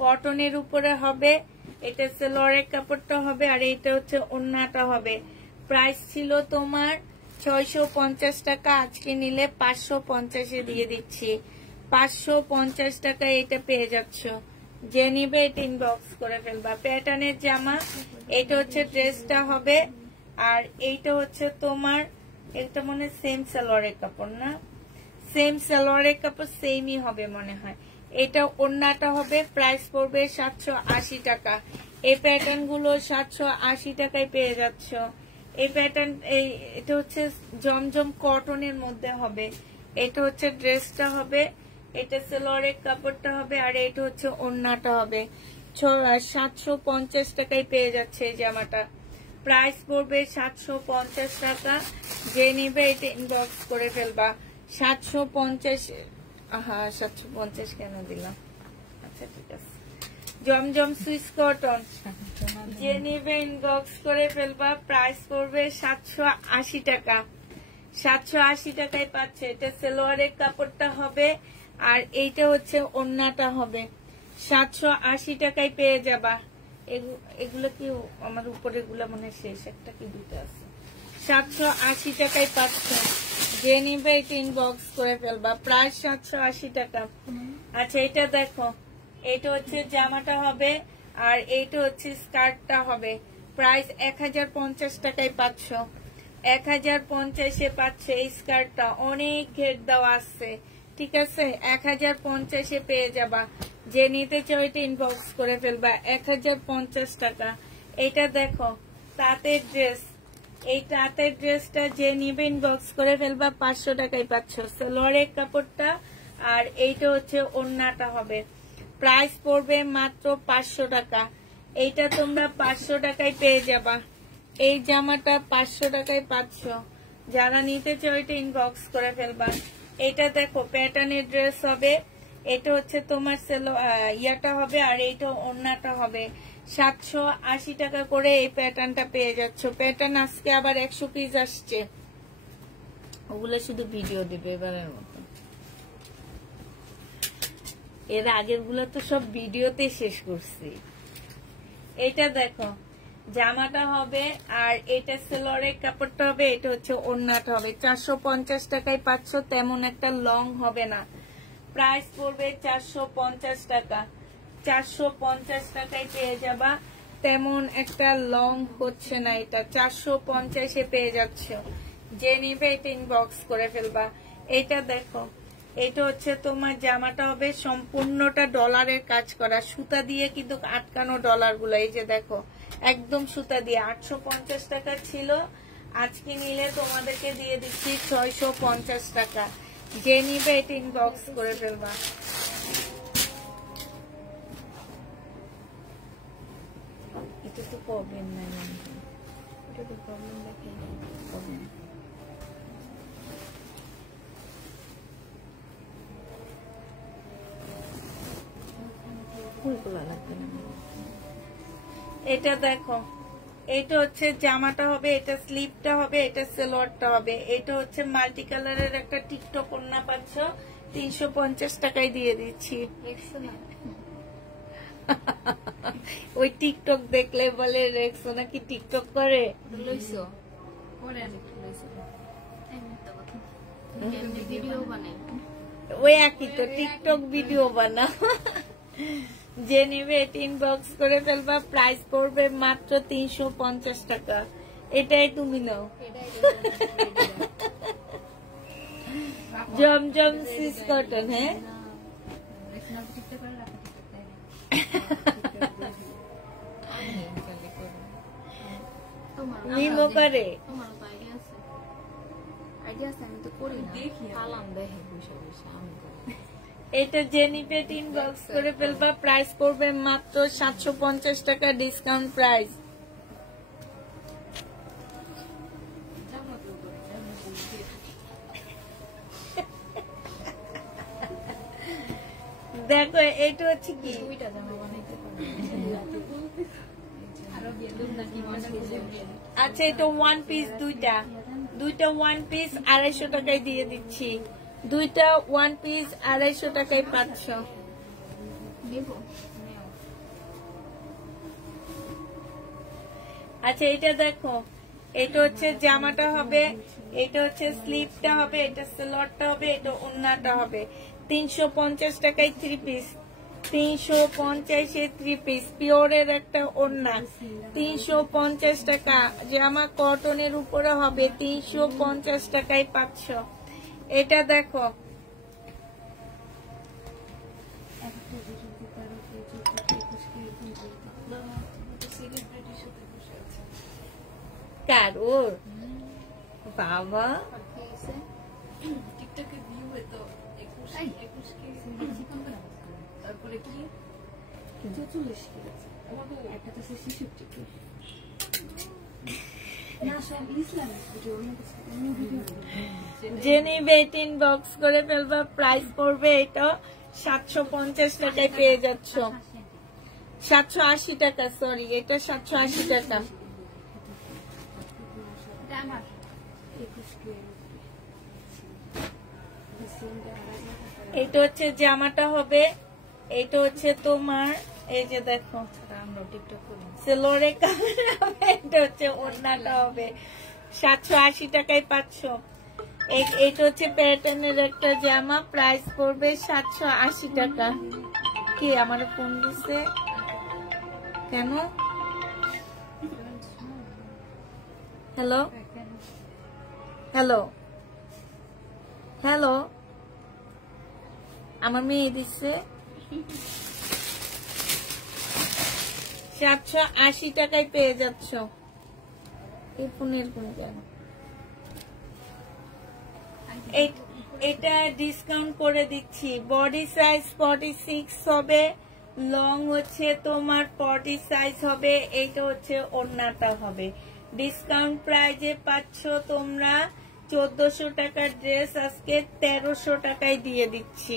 কটনের উপরে হবে, এটা সালোয়ারের কাপড়টা হবে, আর এটা হচ্ছে ওড়নাটা হবে। প্রাইস ছিল তোমার 650 টাকা, আজকে নিলে 550 দিয়ে দিচ্ছি। 550 টাকা এটা পেয়ে যাচ্ছ। যে নিবে এটা ইনবক্স করে ফেলবা। প্যাটার্নের জামা, এটা হচ্ছে ড্রেসটা হবে, আর এইটা হচ্ছে তোমার, এটা মনে সেম সালোয়ারের কাপড় না, সেম সালোয়ারের কাপড় সেমই হবে মনে হয়। এটা ওড়নাটা হবে। প্রাইস পড়বে 780 টাকা। এই প্যাটার্ন গুলো 780 টাকায় পেয়ে যাচ্ছ। এই প্যাটার্ন, এটা হচ্ছে জমজম কটনের মধ্যে হবে। এটা হচ্ছে ড্রেসটা হবে, এটা সালোয়ারের কাপড়টা হবে, আর এটা হচ্ছে ওড়নাটা হবে। 750 টাকায় পেয়ে যাচ্ছে এই জামাটা। প্রাইস পড়বে 750 টাকা। যে নিবে এটা ইনবক্স করে ফেলবা। 750, 750 কেন দিলাম? আচ্ছা ঠিক আছে। জমজম সুইস কটন, যে নিবে ইনবক্স করে ফেলবা। প্রাইস পড়বে 780 টাকা। 780 টাকায় পাচ্ছে। এটা সালোয়ারের কাপড়টা হবে, আর এইটা হচ্ছে ওড়নাটা হবে। 780 টাকায় পেয়ে যাবা। এগুলো কি আমার উপরে গুলা মনে শেষ, একটা কি দুটো আছে। 780 টাকায় পাচ্ছ। যে নিবে এটা ইনবক্স করে ফেলবা। প্রাইস 780 টাকা। আচ্ছা, এটা দেখো, এটা হচ্ছে জামাটা হবে, আর এইটা হচ্ছে স্কার্টটা হবে। প্রাইস 1050 টাকায় পাচ্ছ। 1050 পাচ্ছে এই স্কার্টটা। অনেক ঘের দেওয়া আছে, ঠিক আছে। 1050 পেয়ে যাবা। যে নিতে চাও এটা ইনবক্স করে ফেলবা। 1050 টাকা। এটা দেখো, তাঁতের ড্রেস, এই তাঁতের ড্রেসটা যে নিবে ইনবক্স করে ফেলবা। 500 টাকায় পাচ্ছ। সালোয়ারের কাপড়টা, আর এইটা হচ্ছে ওড়নাটা হবে। প্রাইস পড়বে মাত্র 500 টাকা। এইটা তোমরা 500 টাকায় পেয়ে যাবা। এই জামাটা 500 টাকায় পাচ্ছ। যারা নিতে চাও এটা ইনবক্স করে ফেলবা। এটা দেখো, প্যাটার্নের ড্রেস হবে, এটা হচ্ছে তোমার ইয়াটা হবে, আর এইটা ওড়নাটা হবে। 780 টাকা করে এই প্যাটার্নটা পেয়ে যাচ্ছ। প্যাটার্ন আজকে আবার 100 পিস আসছে, ওগুলো শুধু ভিডিও দিবে এবারের মতো। এর আগের গুলো তো সব ভিডিওতে শেষ করছি। এটা দেখো, জামাটা হবে, আর এটা সেলরের কাপড়টা হবে, এটা হচ্ছে ওড়নাটা হবে। 450 টাকায় পাচ্ছ, তেমন একটা লং হবে না। প্রাইস পড়বে 450 টাকা। 450 টাকায় পেয়ে যাবা, তেমন একটা লং হচ্ছে না। এটা 450-এ পেয়ে যাচ্ছ। যে নিবে এটা ইনবক্স করে ফেলবা। এটা দেখো, এটা হচ্ছে তোমার জামাটা হবে সম্পূর্ণটা ডলারের কাজ করা, সুতা দিয়ে কিন্তু আটকানো ডলার গুলো। এই যে দেখো, একদম সুতা দিয়ে। 850 টাকা ছিল, আজকে নিলে তোমাদেরকে দিয়ে দিচ্ছি 650 টাকা। যে নিবে এটা ইনবক্স করে ফেলবা। এটা তো প্রবলেম নাই, এটা তো প্রবলেম দেখে প্রবলেম। এটা দেখো, এটা হচ্ছে জামাটা হবে, এটা স্লিপটা হবে, এটা সালোয়ারটা হবে। এটা হচ্ছে মাল্টি কালারের একটা টিকটক ওড়না পাচ্ছ, 350 টাকায় দিয়ে দিচ্ছি। ওই টিকটক দেখলে বলে রেখছো নাকি, টিকটক করে ওই একই তো, টিকটক ভিডিও বানা। যে নিবে এটা ইনবক্স করে ফেলবা। প্রাইস পড়বে মাত্র 350 টাকা। এটাই তুমি নাও। জমজম সিস কটন। হ্যাঁ, মিমো করে। এটা জেনিফেট ইনবক্স করে ফেলবা। প্রাইস পড়বে মাত্র 750 টাকা, ডিসকাউন্ট প্রাইস। দেখো, এটা হচ্ছে কি, আচ্ছা এটা ওয়ান পিস, দুইটা ওয়ান পিস 250 টাকায় দিয়ে দিচ্ছি। দুইটা ওয়ান পিস 250 টাকায় পাচ্ছ। আচ্ছা এটা দেখো, এটা হচ্ছে জামাটা হবে, এটা হচ্ছে স্লিপটা হবে, এটা সালোয়ারটা হবে, এটা ওড়নাটা হবে। 350 টাকায় 3 পিস। 350-এ 3 পিস পিওরের একটা ওড়না, 350 টাকা। জামা কটনের উপরে হবে, 350 টাকায় পাচ্ছ। এটা দেখো, কার ওর বাবা টিকটকে ভিউ হতো 21 তারপরে কি 44 কি আছে, একটা তো 66 টিকে না, সব ইসলামিক ভিডিও। জেনি বেটিন বক্স করে ফেলবা। প্রাইস পড়বে এটা 750 টাকায় পেয়ে যাচ্ছ। 780 টাকা, সরি, এটা 780 টাকা। এটা হচ্ছে জামাটা হবে, এটা হচ্ছে তোমার, এই যে দেখো সেলোরে কালার হবে, এটা হচ্ছে ওড়নাটা হবে। 780 টাকায় পাচ্ছ। এটা হচ্ছে প্যাটার্নের একটা জামা, প্রাইস পড়বে 780 টাকা। কি আমার ফোন দিছে কেন? হ্যালো হ্যালো হ্যালো, আমার মেয়ে দিচ্ছে। 780 টাকায় পেয়ে যাচ্ছ। এই ফোনের কোন কেন, এটা ডিসকাউন্ট করে দিচ্ছি। বডি সাইজ 46 হবে, লং হচ্ছে তোমার 40 সাইজ হবে। এইটা হচ্ছে ওড়নাটা হবে। ডিসকাউন্ট প্রাইজে পাচ্ছ তোমরা 1400 টাকার ড্রেস আজকে 1300 টাকায় দিয়ে দিচ্ছি।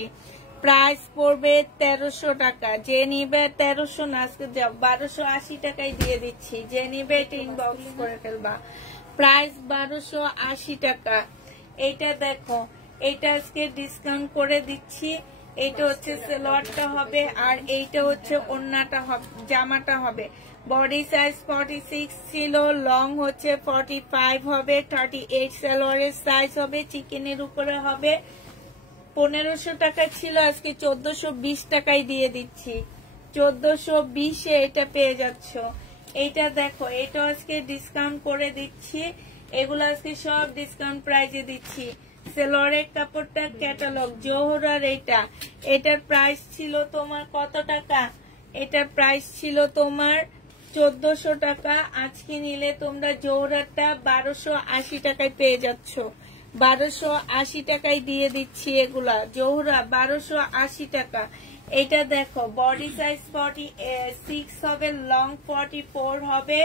প্রাইস পড়বে 1300 টাকা। যে নিবে 1300 না, আজকে 1280 টাকায় দিয়ে দিচ্ছি। যে নিবে এটা ইনবক্স করে ফেলবা। প্রাইস 1280 টাকা। এইটা দেখো, এটা আজকে ডিসকাউন্ট করে দিচ্ছি। এইটা হচ্ছে সালোয়ারটা হবে, আর এইটা হচ্ছে ওড়নাটা হবে, জামাটা হবে। বডি সাইজ 46 ছিল, লং হচ্ছে 45 হবে, 38 সালোয়ারের সাইজ হবে, চিকেনের উপরে হবে। 1500 টাকা ছিল, আজকে 1420 টাকায় দিয়ে দিচ্ছি। 1420-এ এটা পেয়ে যাচ্ছ। এইটা দেখো, এটা আজকে ডিসকাউন্ট করে দিচ্ছি, এগুলো আজকে সব ডিসকাউন্ট প্রাইজে দিচ্ছি। সেলোয়ারের কাপড়টা ক্যাটালগ জোহরার, এটার প্রাইস ছিল তোমার কত টাকা? এটার প্রাইস ছিল তোমার 1400 টাকা। আজকে নিলে তোমরা জোহরারটা 1280 টাকায় পেয়ে যাচ্ছ। 1280 টাকায় দিয়ে দিচ্ছি এগুলা, জোহরা 1280 টাকা। এটা দেখো, বডি সাইজ 46 হবে, লং 44 হবে।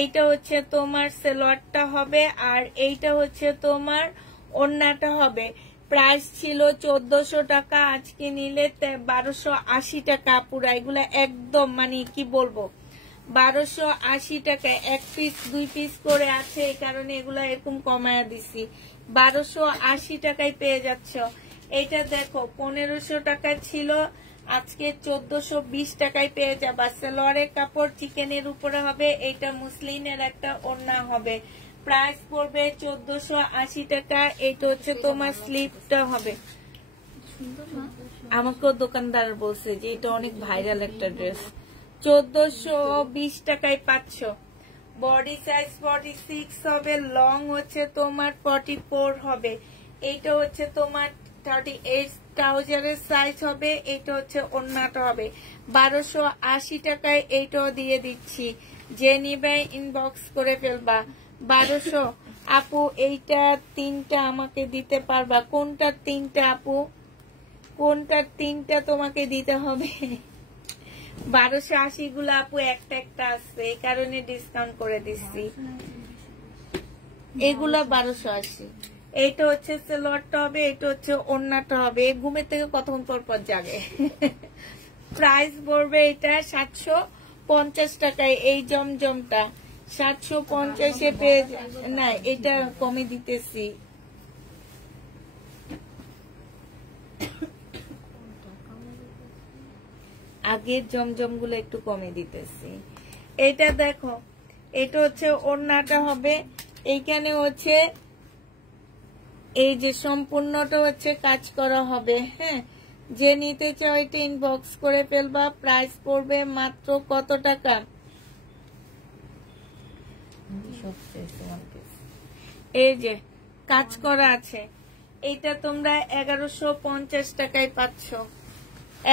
এইটা হচ্ছে তোমার সেলোয়ারটা হবে, আর এইটা হচ্ছে তোমার ওড়নাটা হবে। প্রাইস ছিল 1400 টাকা, আজকে নিলে 1280 টাকা। পুরা এগুলা একদম মানে কি বলবো, 1280 টাকায়। 1 পিস 2 পিস করে আছে, এই কারণে এগুলা এরকম কমায়া দিছি। 1280 টাকায় পেয়ে যাচ্ছ। এটা দেখো, 1500 টাকা ছিল, আজকে 1420 টাকায় পেয়ে যাবা। সালোয়ারের কাপড় চিকেনের উপরে হবে, এটা মুসলিনের একটা ওড়না হবে। প্রাইস পড়বে 1480 টাকা। এটা হচ্ছে তোমার স্লিপটা হবে। আমাকেও দোকানদার বলছে যে এটা অনেক ভাইরাল একটা ড্রেস। 1420 টাকায় পাচ্ছ। বডি সাইজ 46 হবে, লং হচ্ছে তোমার 44 হবে। এইটা হচ্ছে তোমার 38 ট্রাউজারের সাইজ হবে, এটা হচ্ছে ওড়নাটা হবে। 1280 টাকায় এইটাও দিয়ে দিচ্ছি, যে নিবে ইনবক্স করে ফেলবা। 1200 আপু, এইটা 3টা আমাকে দিতে পারবা? কোনটা 3টা আপু? কোনটা 3টা তোমাকে দিতে হবে? 1280 গুলো আপু একটা একটা আছে, এই কারণে ডিসকাউন্ট করে দিচ্ছি। এগুলা 1280। এইটা হচ্ছে সালোয়ারটা হবে, এটা হচ্ছে ওড়নাটা হবে। ঘুমের থেকে কতক্ষণ পর পর জাগে। প্রাইস পড়বে এটা 750 টাকায়। এই জমজমটা 750-এ পেয়ে না, এটা কমে দিতেছি। আগের জমজম গুলো একটু কমে দিতেছি। এটা দেখো, এটা হচ্ছে ওড়নাটা হবে, এইখানে হচ্ছে এই যে সম্পূর্ণটা হচ্ছে কাজ করা হবে। হ্যাঁ, যে নিতে চাও এটা ইনবক্স করে ফেলবা। প্রাইস পড়বে মাত্র কত টাকা? এই যে কাজ করা আছে, এইটা তোমরা 1150 টাকায় পাচ্ছ।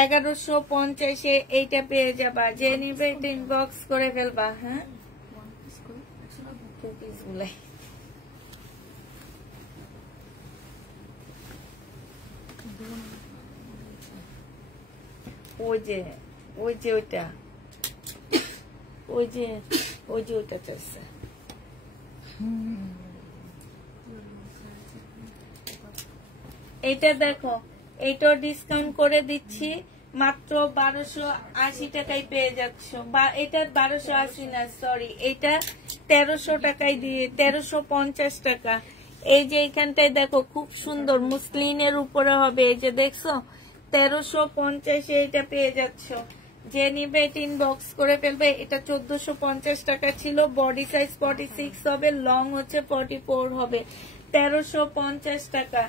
1150-এ এইটা পেয়ে যাবা। যে নিবে এটা ইনবক্স করে ফেলবা। হ্যাঁ, ওই যে ওইটা চাচ্ছে। এইটা দেখো, এইটাও ডিসকাউন্ট করে দিচ্ছি, মাত্র 1280 টাকায় পেয়ে যাচ্ছ। বা এটা 1280 না, সরি, এটা 1300 টাকায় দিয়ে 1350 টাকা। এই যে এইখানটায় দেখো, খুব সুন্দর মুসলিনের উপরে হবে। এই যে দেখছো, 1350-এ এটা পেয়ে যাচ্ছ। যে নিবে এটা ইনবক্স করে ফেলবে। এটা 1450 টাকা ছিল। বডি সাইজ 46 হবে, লং হচ্ছে 44 হবে। 1350 টাকা।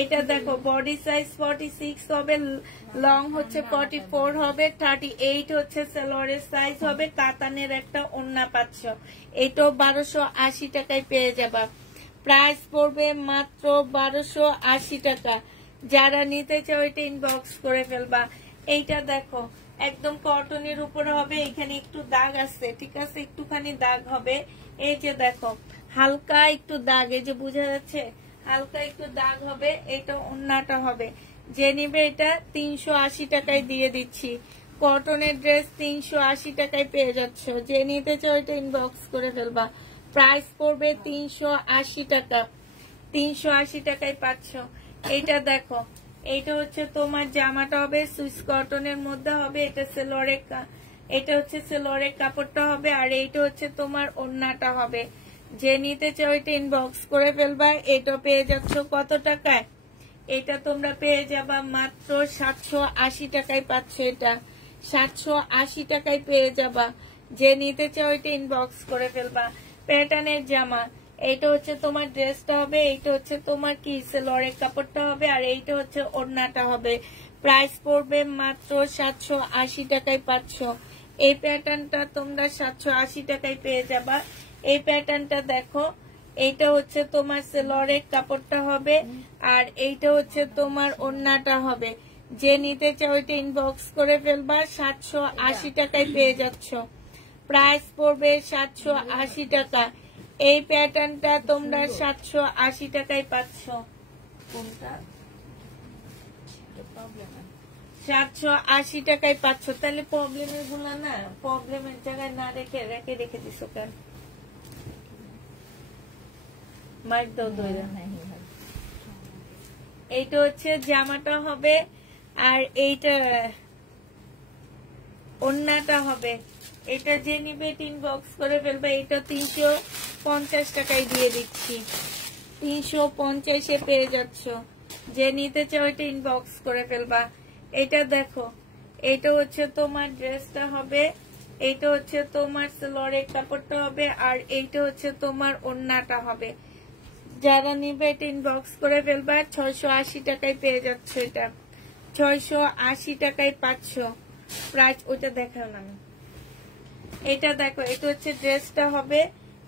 এটা দেখো, বডি সাইজ 46 হবে, লং হচ্ছে 44 হবে, 38 হচ্ছে সালোয়ারের সাইজ হবে। কাতানের একটা ওড়না পাচ্ছ। এটাও 1280 টাকায় পেয়ে যাবা। প্রাইস পড়বে মাত্র 1280 টাকা। যারা নিতে চাও এটা ইনবক্স করে ফেলবা। এইটা দেখো, একদম কটনের উপরে হবে, এখানে একটু দাগ আছে, ঠিক আছে, একটুখানি দাগ হবে। এই যে দেখো, হালকা একটু দাগ, এই যে বোঝা যাচ্ছে, হালকা একটু দাগ হবে। এটা ওড়নাটা হবে। যে নিবে এটা 380 টাকায় দিয়ে দিচ্ছি। কটনের ড্রেস 380 টাকায় পেয়ে যাচ্ছ। যে নিতে চাও এটা ইনবক্স করে ফেলবা। প্রাইস পড়বে 380 টাকা। 380 টাকায় পাচ্ছ। এইটা দেখো, এইটা হচ্ছে তোমার জামাটা হবে, সুইস কটনের মধ্যে হবে। এটা হচ্ছে সেলোয়ারের কাপড়টা হবে, আর এইটা হচ্ছে তোমার ওড়নাটা হবে। যে নিতে চাও এটা ইনবক্স করে ফেলবা। এটা পেয়ে যাচ্ছ কত টাকায়? এটা তোমরা পেয়ে যাবা মাত্র 780 টাকায় পাচ্ছ। এটা 780 টাকায় পেয়ে যাবা। যে নিতে চাও এটা ইনবক্স করে ফেলবা। প্যাটার্নের জামা, এইটা হচ্ছে তোমার ড্রেসটা হবে, এইটা হচ্ছে তোমার কি সেলরের কাপড়টা হবে, আর এইটা হচ্ছে ওড়নাটা হবে। প্রাইস পড়বে মাত্র 780 টাকায় পাচ্ছ। এই প্যাটার্নটা তোমরা 780 টাকায় পেয়ে যাবা। এই প্যাটার্নটা দেখো, এইটা হচ্ছে তোমার সেলরের কাপড়টা হবে, আর এইটা হচ্ছে তোমার ওড়নাটা হবে। যে নিতে চাও এটা ইনবক্স করে ফেলবা। 780 টাকায় পেয়ে যাচ্ছ। প্রাইস পড়বে 780 টাকা। এই প্যাটার্নটা তোমরা 780 টাকায় পাচ্ছ। কোনটা? 780 টাকায় পাচ্ছ। তাহলে প্রবলেমের গুলা না, প্রবলেমের জায়গায় না রেখে রেখে দিছো কেন? মাইক দাও দইরা। এইটা হচ্ছে জামাটা হবে, আর এইটা ওড়নাটা হবে। এটা যে নিবে ইনবক্স করে ফেলবে। এটা 350 টাকায় দিয়ে দিচ্ছি। 350-এ পেয়ে যাচ্ছ। যে নিতে চাও এটা ইনবক্স করে ফেলবা। এটা দেখো, এটা হচ্ছে তোমার ড্রেসটা হবে, এইটা হচ্ছে তোমার সেলরের কাপড়টা হবে, আর এইটা হচ্ছে তোমার ওড়নাটা হবে। যারা নিবে এটা ইনবক্স করে ফেলবা। 680 টাকায় পেয়ে যাচ্ছ। এটা 680 টাকায় পাচ্ছ। প্রাইস ওটা দেখাও না। এটা দেখো, এটা হচ্ছে ড্রেসটা হবে,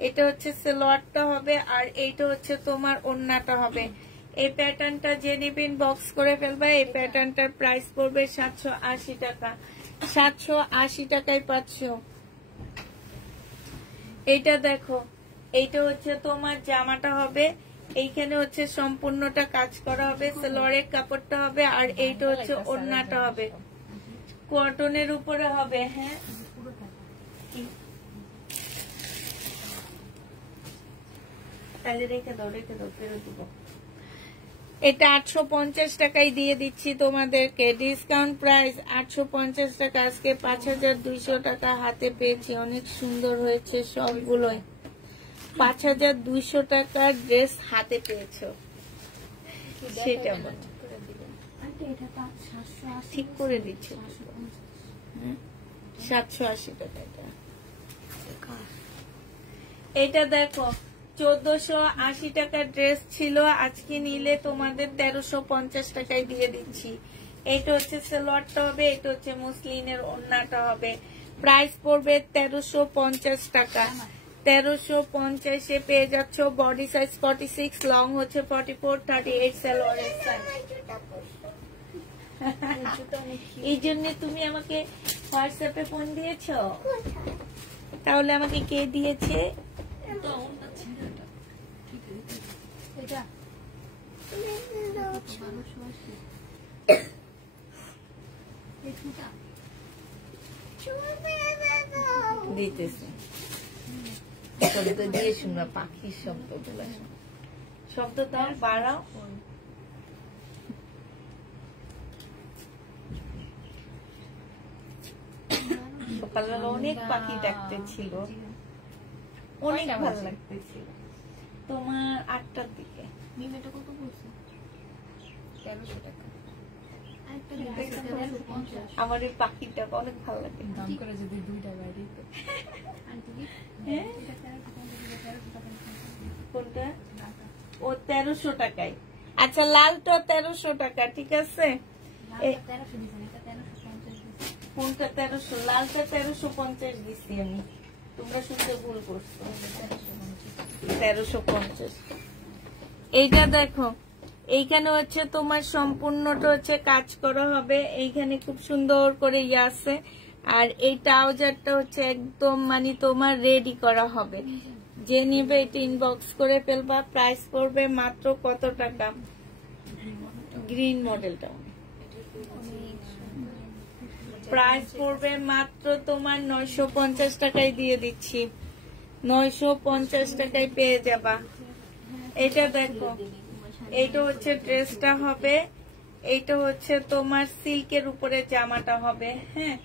এটা হচ্ছে সেলোয়ারটা হবে, আর এইটা হচ্ছে তোমার ওড়নাটা হবে। এই প্যাটার্নটা যে নিবে ইনবক্স করে ফেলবা। এই প্যাটার্নটার প্রাইস পড়বে 780 টাকা। 780 টাকায় পাচ্ছ। এইটা দেখো, এইটা হচ্ছে তোমার জামাটা হবে, এইখানে হচ্ছে সম্পূর্ণটা কাজ করা হবে, সেলোয়ারের কাপড়টা হবে, আর এইটা হচ্ছে ওড়নাটা হবে, কটনের উপরে হবে। হ্যাঁ, তাহলে রেখে দাও ফেরত দিব। এটা 850 টাকায় দিয়ে দিচ্ছি তোমাদেরকে। ডিসকাউন্ট প্রাইস 850 টাকা। আজকে 5200 টাকা হাতে পেয়েছি। অনেক সুন্দর হয়েছে সবগুলোই। 5200 টাকার ড্রেস হাতে পেয়েছো, সেটা ঠিক করে দিচ্ছে। 780 টাকা। এটা দেখো, 1480 টাকার ড্রেস ছিল, আজকে নিলে তোমাদের 1350 টাকায় দিয়ে দিচ্ছি। এটা হচ্ছে সেলোয়ারটা হবে, এটা হচ্ছে মুসলিনের ওড়নাটা হবে। প্রাইস পড়বে 1350 টাকা। 1350-এ পেয়ে যাচ্ছ। বডি সাইজ 46, লং হচ্ছে 44, 38 সেলোয়ারের সাইজ। এই জন্য তুমি আমাকে হোয়াটসঅ্যাপে ফোন দিয়েছ? তাহলে আমাকে কে দিয়েছে? দিতেছে দিয়ে শুনবা পাখির শব্দ গুলা। শব্দটা বাড়াও। সকালবেলা অনেক পাখি ডাকতেছিল, অনেক ভালো লাগতেছিল। তোমার 8টার দিকে। কত বলছে? 1300 টাকা। আমার এই পাখিটা অনেক ভালো লাগে। দাম করে যদি 2টা বাইরে কোনটা? ও 1300 টাকায়। আচ্ছা, লালটা 1300 টাকা, ঠিক আছে। কোনটা 1300? লালটা 1350 দিচ্ছি আমি। তোমরা শুনতে ভুল করছো। 1350। এইটা দেখো, এইখানে হচ্ছে তোমার সম্পূর্ণটা হচ্ছে কাজ করা হবে। এইখানে খুব সুন্দর করে ইয়ে আছে, আর এই ট্রাউজারটা হচ্ছে একদম মানে তোমার রেডি করা হবে। যে নিবে এটা ইনবক্স করে ফেলবা। প্রাইস পড়বে মাত্র কত টাকা? গ্রিন মডেলটা প্রাইস পড়বে মাত্র তোমার 950 টাকায় দিয়ে দিচ্ছি। 950 টাকায় পেয়ে যাবা। এটা দেখো, এইটা হচ্ছে ড্রেসটা হবে, এইটা হচ্ছে তোমার সিল্কের উপরে জামাটা হবে। হ্যাঁ,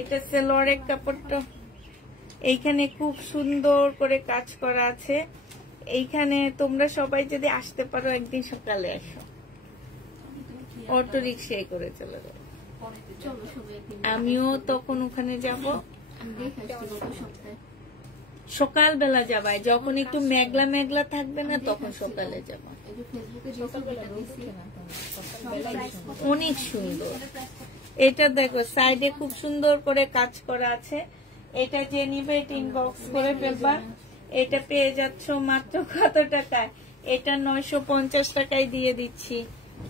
এটা সেলোয়ারের কাপড়টা এইখানে খুব সুন্দর করে কাজ করা আছে। এইখানে তোমরা সবাই যদি আসতে পারো, একদিন সকালে আসো। অটো রিক্সায় করে চলে যাবো। চলো সবাই একদিন আমিও তখন ওখানে যাব, আমি দেখে আসছি গত সপ্তাহে। সকালবেলা যাবাই, যখন একটু মেঘলা মেঘলা থাকবে না তখন সকালে যাব। এই যে ফেসবুকে যে ছবিটা দিছি অনেক সুন্দর। এটা দেখো সাইডে খুব সুন্দর করে কাজ করা আছে। এটা যে নিবে এটা ইনবক্স করে ফেলবা। এটা পেয়ে যাচ্ছ মাত্র কত টাকায়? এটা 950 টাকায় দিয়ে দিচ্ছি,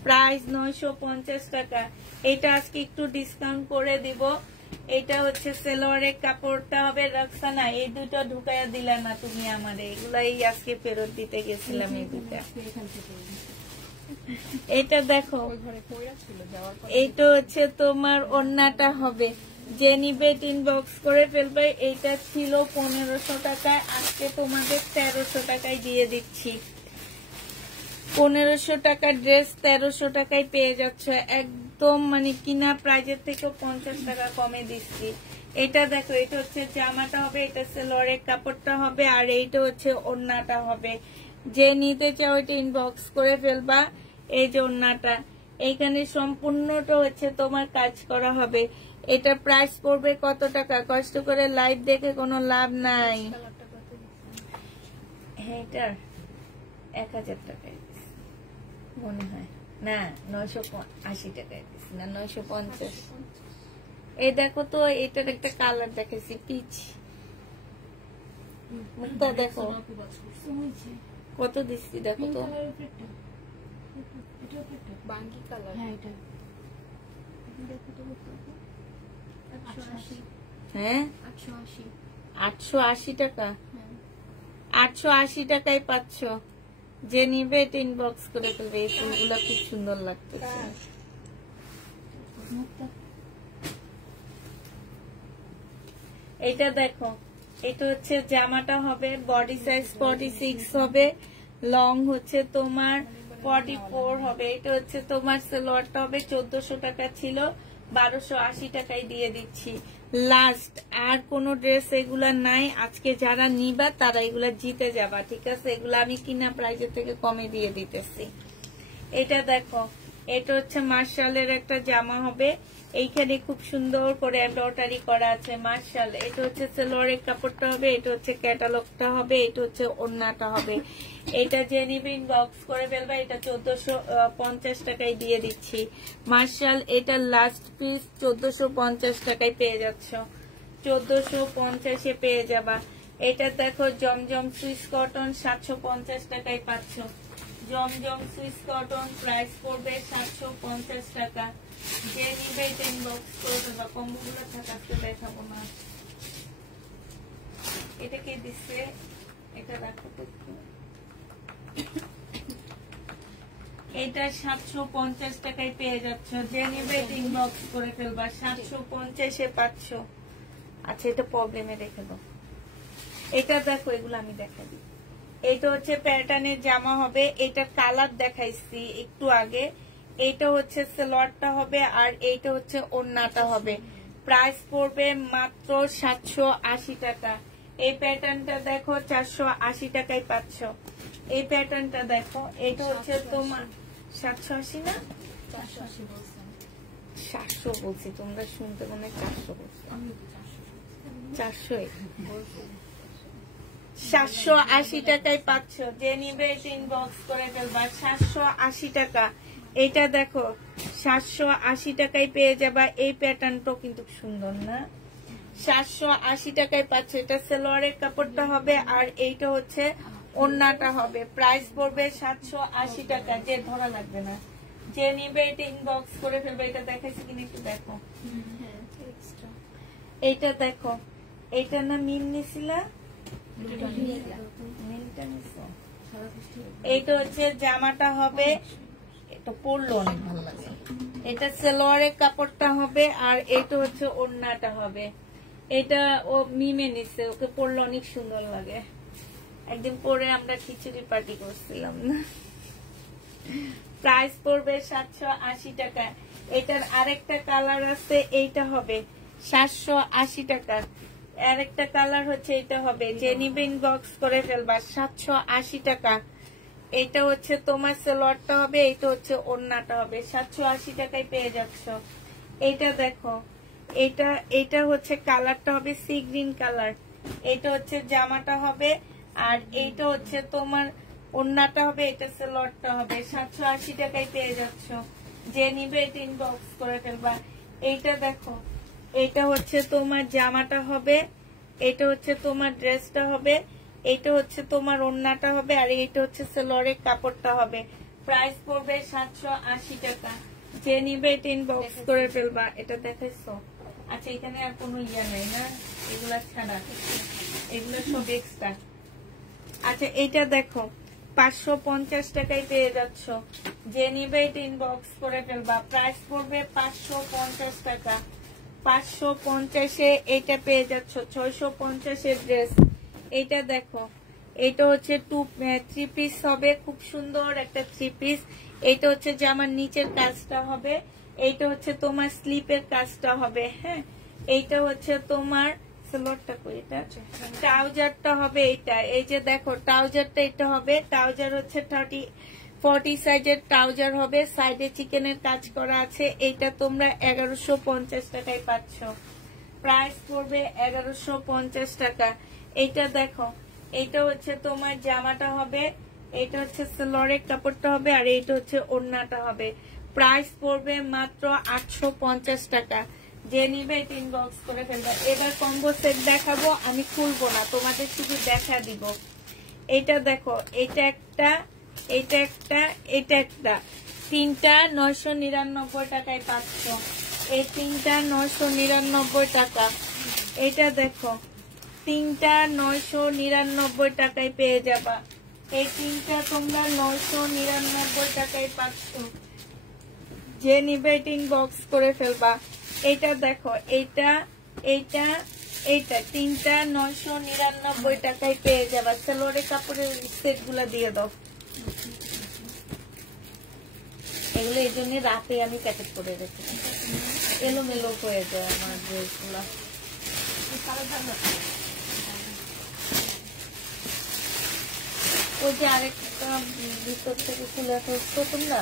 প্রাইস 950 টাকা। এটা আজকে একটু ডিসকাউন্ট করে দিব। এটা হচ্ছে সেলোয়ারের কাপড়টা হবে রক্সানা। এই দুটো ঢুকাইয়া দিলা না তুমি আমারে, এগুলাই আজকে ফেরত দিতে গেছিলাম এই দুটা। এখান থেকে এটা দেখো, এইটা হচ্ছে তোমার ওড়নাটা হবে। যে নিবে ইনবক্স করে ফেলবে। এইটা ছিল 1500 টাকায়, আজকে তোমাদের 1300 টাকায় দিয়ে দিচ্ছি। 1500 টাকার ড্রেস 1300 টাকায় পেয়ে যাচ্ছ, একদম মানে কিনা প্রাইজের থেকে 50 টাকা কমে দিচ্ছি। এটা দেখো, এটা হচ্ছে জামাটা হবে, এটা সেলোয়ারের কাপড়টা হবে, আর এইটা হচ্ছে ওড়নাটা হবে। যে নিতে চাও এটা ইনবক্স করে ফেলবা। এই যে ওড়নাটা, এইখানে সম্পূর্ণটা হচ্ছে তোমার কাজ করা হবে। এটা প্রাইস পড়বে কত টাকা? কষ্ট করে লাইভ দেখে কোনো লাভ নাই। এটার 1000 টাকায় মনে হয় না, 980 টাকায় দিচ্ছি না, 950। এই দেখো তো, এটার একটা কালার দেখেছি পিচ, মুখটা দেখো কত দিচ্ছি, দেখো তো বাঙ্গি কালার। হ্যাঁ এটা দেখো তো কত? 880। হ্যাঁ 880। 880 টাকা। হ্যাঁ 880 টাকায় পাচ্ছ। যে নিবে এটা ইনবক্স করে ফেলবে। এই ফুলগুলো খুব সুন্দর লাগতেছে। এটা দেখো, এটা হচ্ছে জামাটা হবে, বডি সাইজ 46 হবে, লং হচ্ছে তোমার 44 হবে। এটা হচ্ছে তোমার সালোয়ারটা হবে 1400 টাকা ছিল, 1280 টাকায় দিয়ে দিচ্ছি। লাস্ট আর কোন ড্রেস এগুলা নাই। আজকে যারা নিবা তারা এগুলা জিতে যাবা, ঠিক আছে? এগুলা আমি কিনা প্রাইজের থেকে কমে দিয়ে দিতেছি। এটা দেখো, এটা হচ্ছে মার্শালের একটা জামা হবে। এইখানে খুব সুন্দর করে এমব্রয়ডারি করা আছে মার্শাল। এটা হচ্ছে সালোয়ারের কাপড়টা হবে, এটা হচ্ছে ক্যাটালগটা হবে, এটা হচ্ছে ওড়নাটা হবে। এটা যে নিবে ইনবক্স করে ফেলবা। এটা 1450 টাকায় দিয়ে দিচ্ছি। মার্শাল এটা লাস্ট পিস 1450 টাকায় পেয়ে যাচ্ছ, 1450 পেয়ে যাবা। এটা দেখো জমজম সুইস কটন 750 টাকায় পাচ্ছ। জমজম সুইস কটন প্রাইস পড়বে 750 টাকা। যে নিবে এটা ইনবক্স করে দেবা। কম্বোগুলো থাকাতে দেখাবো না। এটা কে দিচ্ছে? এটা দেখো তো, এটা 750 টাকায় পেয়ে যাচ্ছ। যে নিবে এটা ইনবক্স করে ফেলবা। 750 পাচ্ছ। আচ্ছা, এটা প্রবলেমে রেখে দাও। এটা দেখো, এগুলো আমি দেখাই দিই। এটা হচ্ছে প্যাটার্নের জামা হবে। এটা কালার দেখাইছি একটু আগে। এইটা হচ্ছে সালোয়ারটা হবে, আর এইটা হচ্ছে ওড়নাটা হবে। প্রাইস পড়বে মাত্র 780 টাকা। এই প্যাটার্নটা দেখো 480 টাকায় পাচ্ছ। এই প্যাটার্নটা দেখো, এটা হচ্ছে তোমার 780 না 480 বলছেন। 700 বলছি, তোমরা শুনতে মনে 400 বলছো। 400 780 টাকায় পাচ্ছ। যে নিবে এটা ইনবক্স করে ফেলবা। 780 টাকা। এটা দেখো 780 টাকায় পেয়ে যাবা। এই প্যাটার্নটাও কিন্তু সুন্দর না? 780 টাকায় পাচ্ছ। এটা সালোয়ারের কাপড়টা হবে, আর এইটা হচ্ছে ওড়নাটা হবে। প্রাইস পড়বে 780 টাকা। যে ধরা লাগবে না। যে নিবে এটা ইনবক্স করে ফেলবে। এটা দেখাইছি কিনা একটু দেখো। এইটা দেখো, এইটা না মিম নিছিলা? এইটা হচ্ছে জামাটা হবে। এটা পরলে অনেক ভালো লাগে। এটা সালোয়ারের কাপড়টা হবে, আর এটা হচ্ছে ওড়নাটা হবে। এটা ও মিমে নিচ্ছে, ওকে পরলে অনেক সুন্দর লাগে। একদিন পরে আমরা খিচুড়ি পার্টি করছিলাম না। প্রাইস পড়বে 780 টাকা। এটার আরেকটা কালার আছে, এইটা হবে 780 টাকা। আরেকটা কালার হচ্ছে এটা হবে। যে নিবে ইনবক্স করে ফেলবা। 780 টাকা। এটা হচ্ছে তোমার সালোয়ারটা হবে, এটা হচ্ছে ওড়নাটা হবে। 780 টাকায় পেয়ে যাচ্ছ। এটা দেখো, এটা হচ্ছে কালারটা হবে সি গ্রিন কালার, এটা হচ্ছে জামাটা হবে, আর এইটা হচ্ছে তোমার ওড়নাটা হবে, এটা সালোয়ারটা হবে। 780 টাকায় পেয়ে যাচ্ছ। যে নিবে এটা ইনবক্স করে ফেলবা। এইটা দেখো, এটা হচ্ছে তোমার জামাটা হবে, এটা হচ্ছে তোমার ড্রেসটা হবে, এটা হচ্ছে তোমার ওড়নাটা হবে, আর এইটা হচ্ছে সালোয়ারের কাপড়টা হবে। প্রাইস পড়বে 780 টাকা। যে নিবে এটা ইনবক্স করে ফেলবা। এটা দেখাইছো? আচ্ছা, এখানে আর কোনো ইয়া নাই না, এগুলা ছাড়া, এগুলো সব এক্সট্রা। আচ্ছা, এটা দেখো 550 টাকায় পেয়ে যাচ্ছ। যে নিবে এটা ইনবক্স করে ফেলবা। প্রাইস পড়বে 550 টাকা। 550-এ এটা পেয়ে যাচ্ছ। 650-এর ড্রেস। এটা দেখো, এটা হচ্ছে 3 পিস হবে, খুব সুন্দর একটা 3 পিস। এটা হচ্ছে জামার নিচের কাজটা হবে, এইটা হচ্ছে তোমার স্লিপের কাজটা হবে। হ্যাঁ, এইটা হচ্ছে তোমার সালোয়ারটা কই, এটা ট্রাউজারটা হবে। এইটা এই যে দেখো ট্রাউজারটা, এটা হবে ট্রাউজার হচ্ছে 40 সাইজের ট্রাউজার হবে, সাইডে চিকেনের কাজ করা আছে। এইটা তোমরা 1150 টাকায় পাচ্ছ। প্রাইস পড়বে 1150 টাকা। এইটা দেখো, এইটা হচ্ছে তোমার জামাটা হবে, এটা হচ্ছে সালোয়ারের কাপড়টা হবে, আর এইটা হচ্ছে ওড়নাটা হবে। প্রাইস পড়বে মাত্র 850 টাকা। যে নিবে এটা ইনবক্স করে ফেলবে। এবার কম্বো সেট দেখাবো, আমি খুলবো না, তোমাদের শুধু দেখা দিব। এটা দেখো, এটা একটা, এটা একটা, এটা একটা, তিনটা 999 টাকায় পাচ্ছ। এই তিনটা 999 টাকা। এটা দেখো, তিনটা 999 টাকায় পেয়ে যাবা। এই তিনটা তোমরা 999 টাকায় পাচ্ছ। যে নিবে এটা ইনবক্স করে ফেলবা। এটা দেখো, এইটা, এইটা, এইটা, তিনটা 999 টাকায় পেয়ে যাবা। সালোয়ারের কাপড়ের সেট গুলা দিয়ে দাও। এগুলো এই জন্য রাতে আমি প্যাকেট করে রেখে, এলোমেলো হয়ে যায় আমার ড্রেস গুলা। ওই যে আরেকটা ভিতর থেকে খুলে আসতো তোমরা,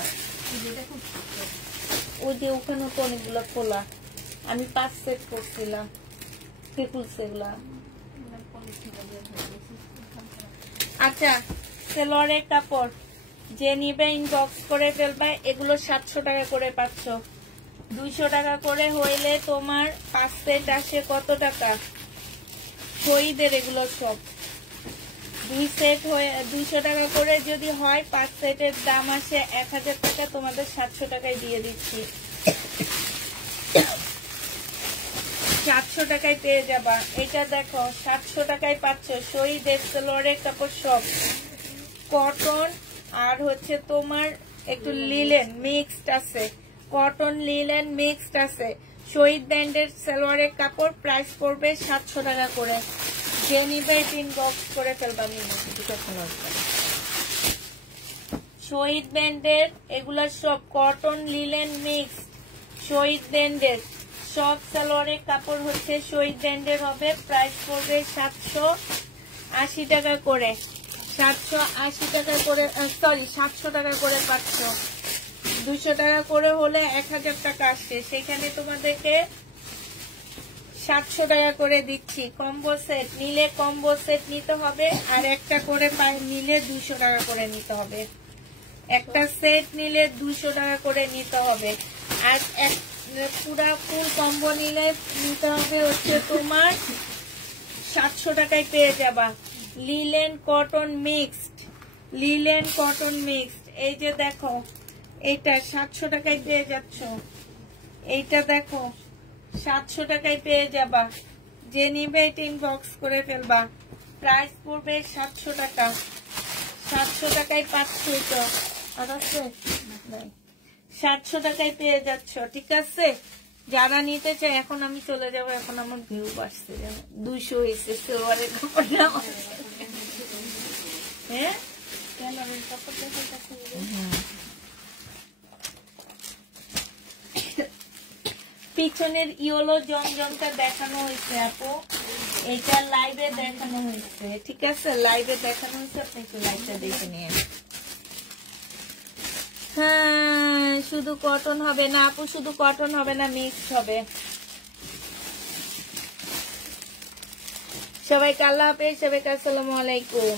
ওই যে ওখানে তো অনেকগুলো খোলা, আমি 5 সেট করছিলাম, কে খুলছে এগুলা? আচ্ছা, সালোয়ারের কাপড় যে নিবে ইনবক্স করে ফেলবা। এগুলো 700 টাকা করে পাচ্ছ। 200 টাকা করে হইলে তোমার 5 সেট আসে কত টাকা? শহীদের এগুলো সব 2 সেট হয়ে 200 টাকা করে যদি হয়, 5 সেটের দাম আসে 1000 টাকা। তোমাদের 700 টাকায় দিয়ে দিচ্ছি। 700 টাকায় পেয়ে যাবা। এটা দেখো, 700 টাকায় পাচ্ছ। শহীদের সালোয়ারের কাপড় সব কটন, আর হচ্ছে তোমার একটু লিলেন মিক্সড আছে, কটন লিলেন মিক্সড আছে। শহীদ ব্র্যান্ডের সালোয়ারের কাপড়। প্রাইস পড়বে 700 টাকা করে। যে নিবে ইনবক্স করে ফেলবা। শহীদ ব্র্যান্ডের এগুলা সব কটন লিলেন মিক্সড, শহীদ ব্র্যান্ডের সব সালোয়ারের কাপড় হচ্ছে শহীদ ব্র্যান্ডের হবে। প্রাইস পড়বে 780 টাকা করে। 780 টাকা করে, সরি 700 টাকা করে পাচ্ছ। 200 টাকা করে হলে 1000 টাকা আসছে, সেখানে তোমাদেরকে 700 টাকা করে দিচ্ছি। কম্বো সেট নিলে কম্বো সেট নিতে হবে, আর একটা করে নিলে 200 টাকা করে নিতে হবে। একটা সেট নিলে 200 টাকা করে নিতে হবে, আর পুরা ফুল কম্বো নিলে নিতে হবে হচ্ছে তোমার 700 টাকায় পেয়ে যাবা। Linen cotton mixed, linen cotton mixed. এই যে দেখো, এইটা 700 টাকায় পেয়ে যাচ্ছ। এইটা দেখো 700 টাকায় পেয়ে যাবা। যে নিবে এটা ইনবক্স করে ফেলবা। প্রাইস পড়বে 700 টাকা। 700 টাকায় পাচ্ছ। এটা আর আছে 700 টাকায় পেয়ে যাচ্ছ। ঠিক আছে, যারা নিতে চায়। এখন আমি চলে যাবো, এখন আমার ভিউ আসছে 200 হয়েছে সিলভারের কাপড়টা। হ্যাঁ, পিছনের ইয়েলো জমজমটা দেখানো হয়েছে আপু, এটা লাইভে দেখানো হয়েছে। ঠিক আছে, লাইভে দেখানো হয়েছে, আপনি একটু লাইভটা দেখে নিয়ে। হ্যাঁ শুধু কটন হবে না আপু, শুধু কটন হবে না, মিক্সড হবে। সবাইকে আল্লাহ হাফেজ, সবাইকে আসসালামু আলাইকুম।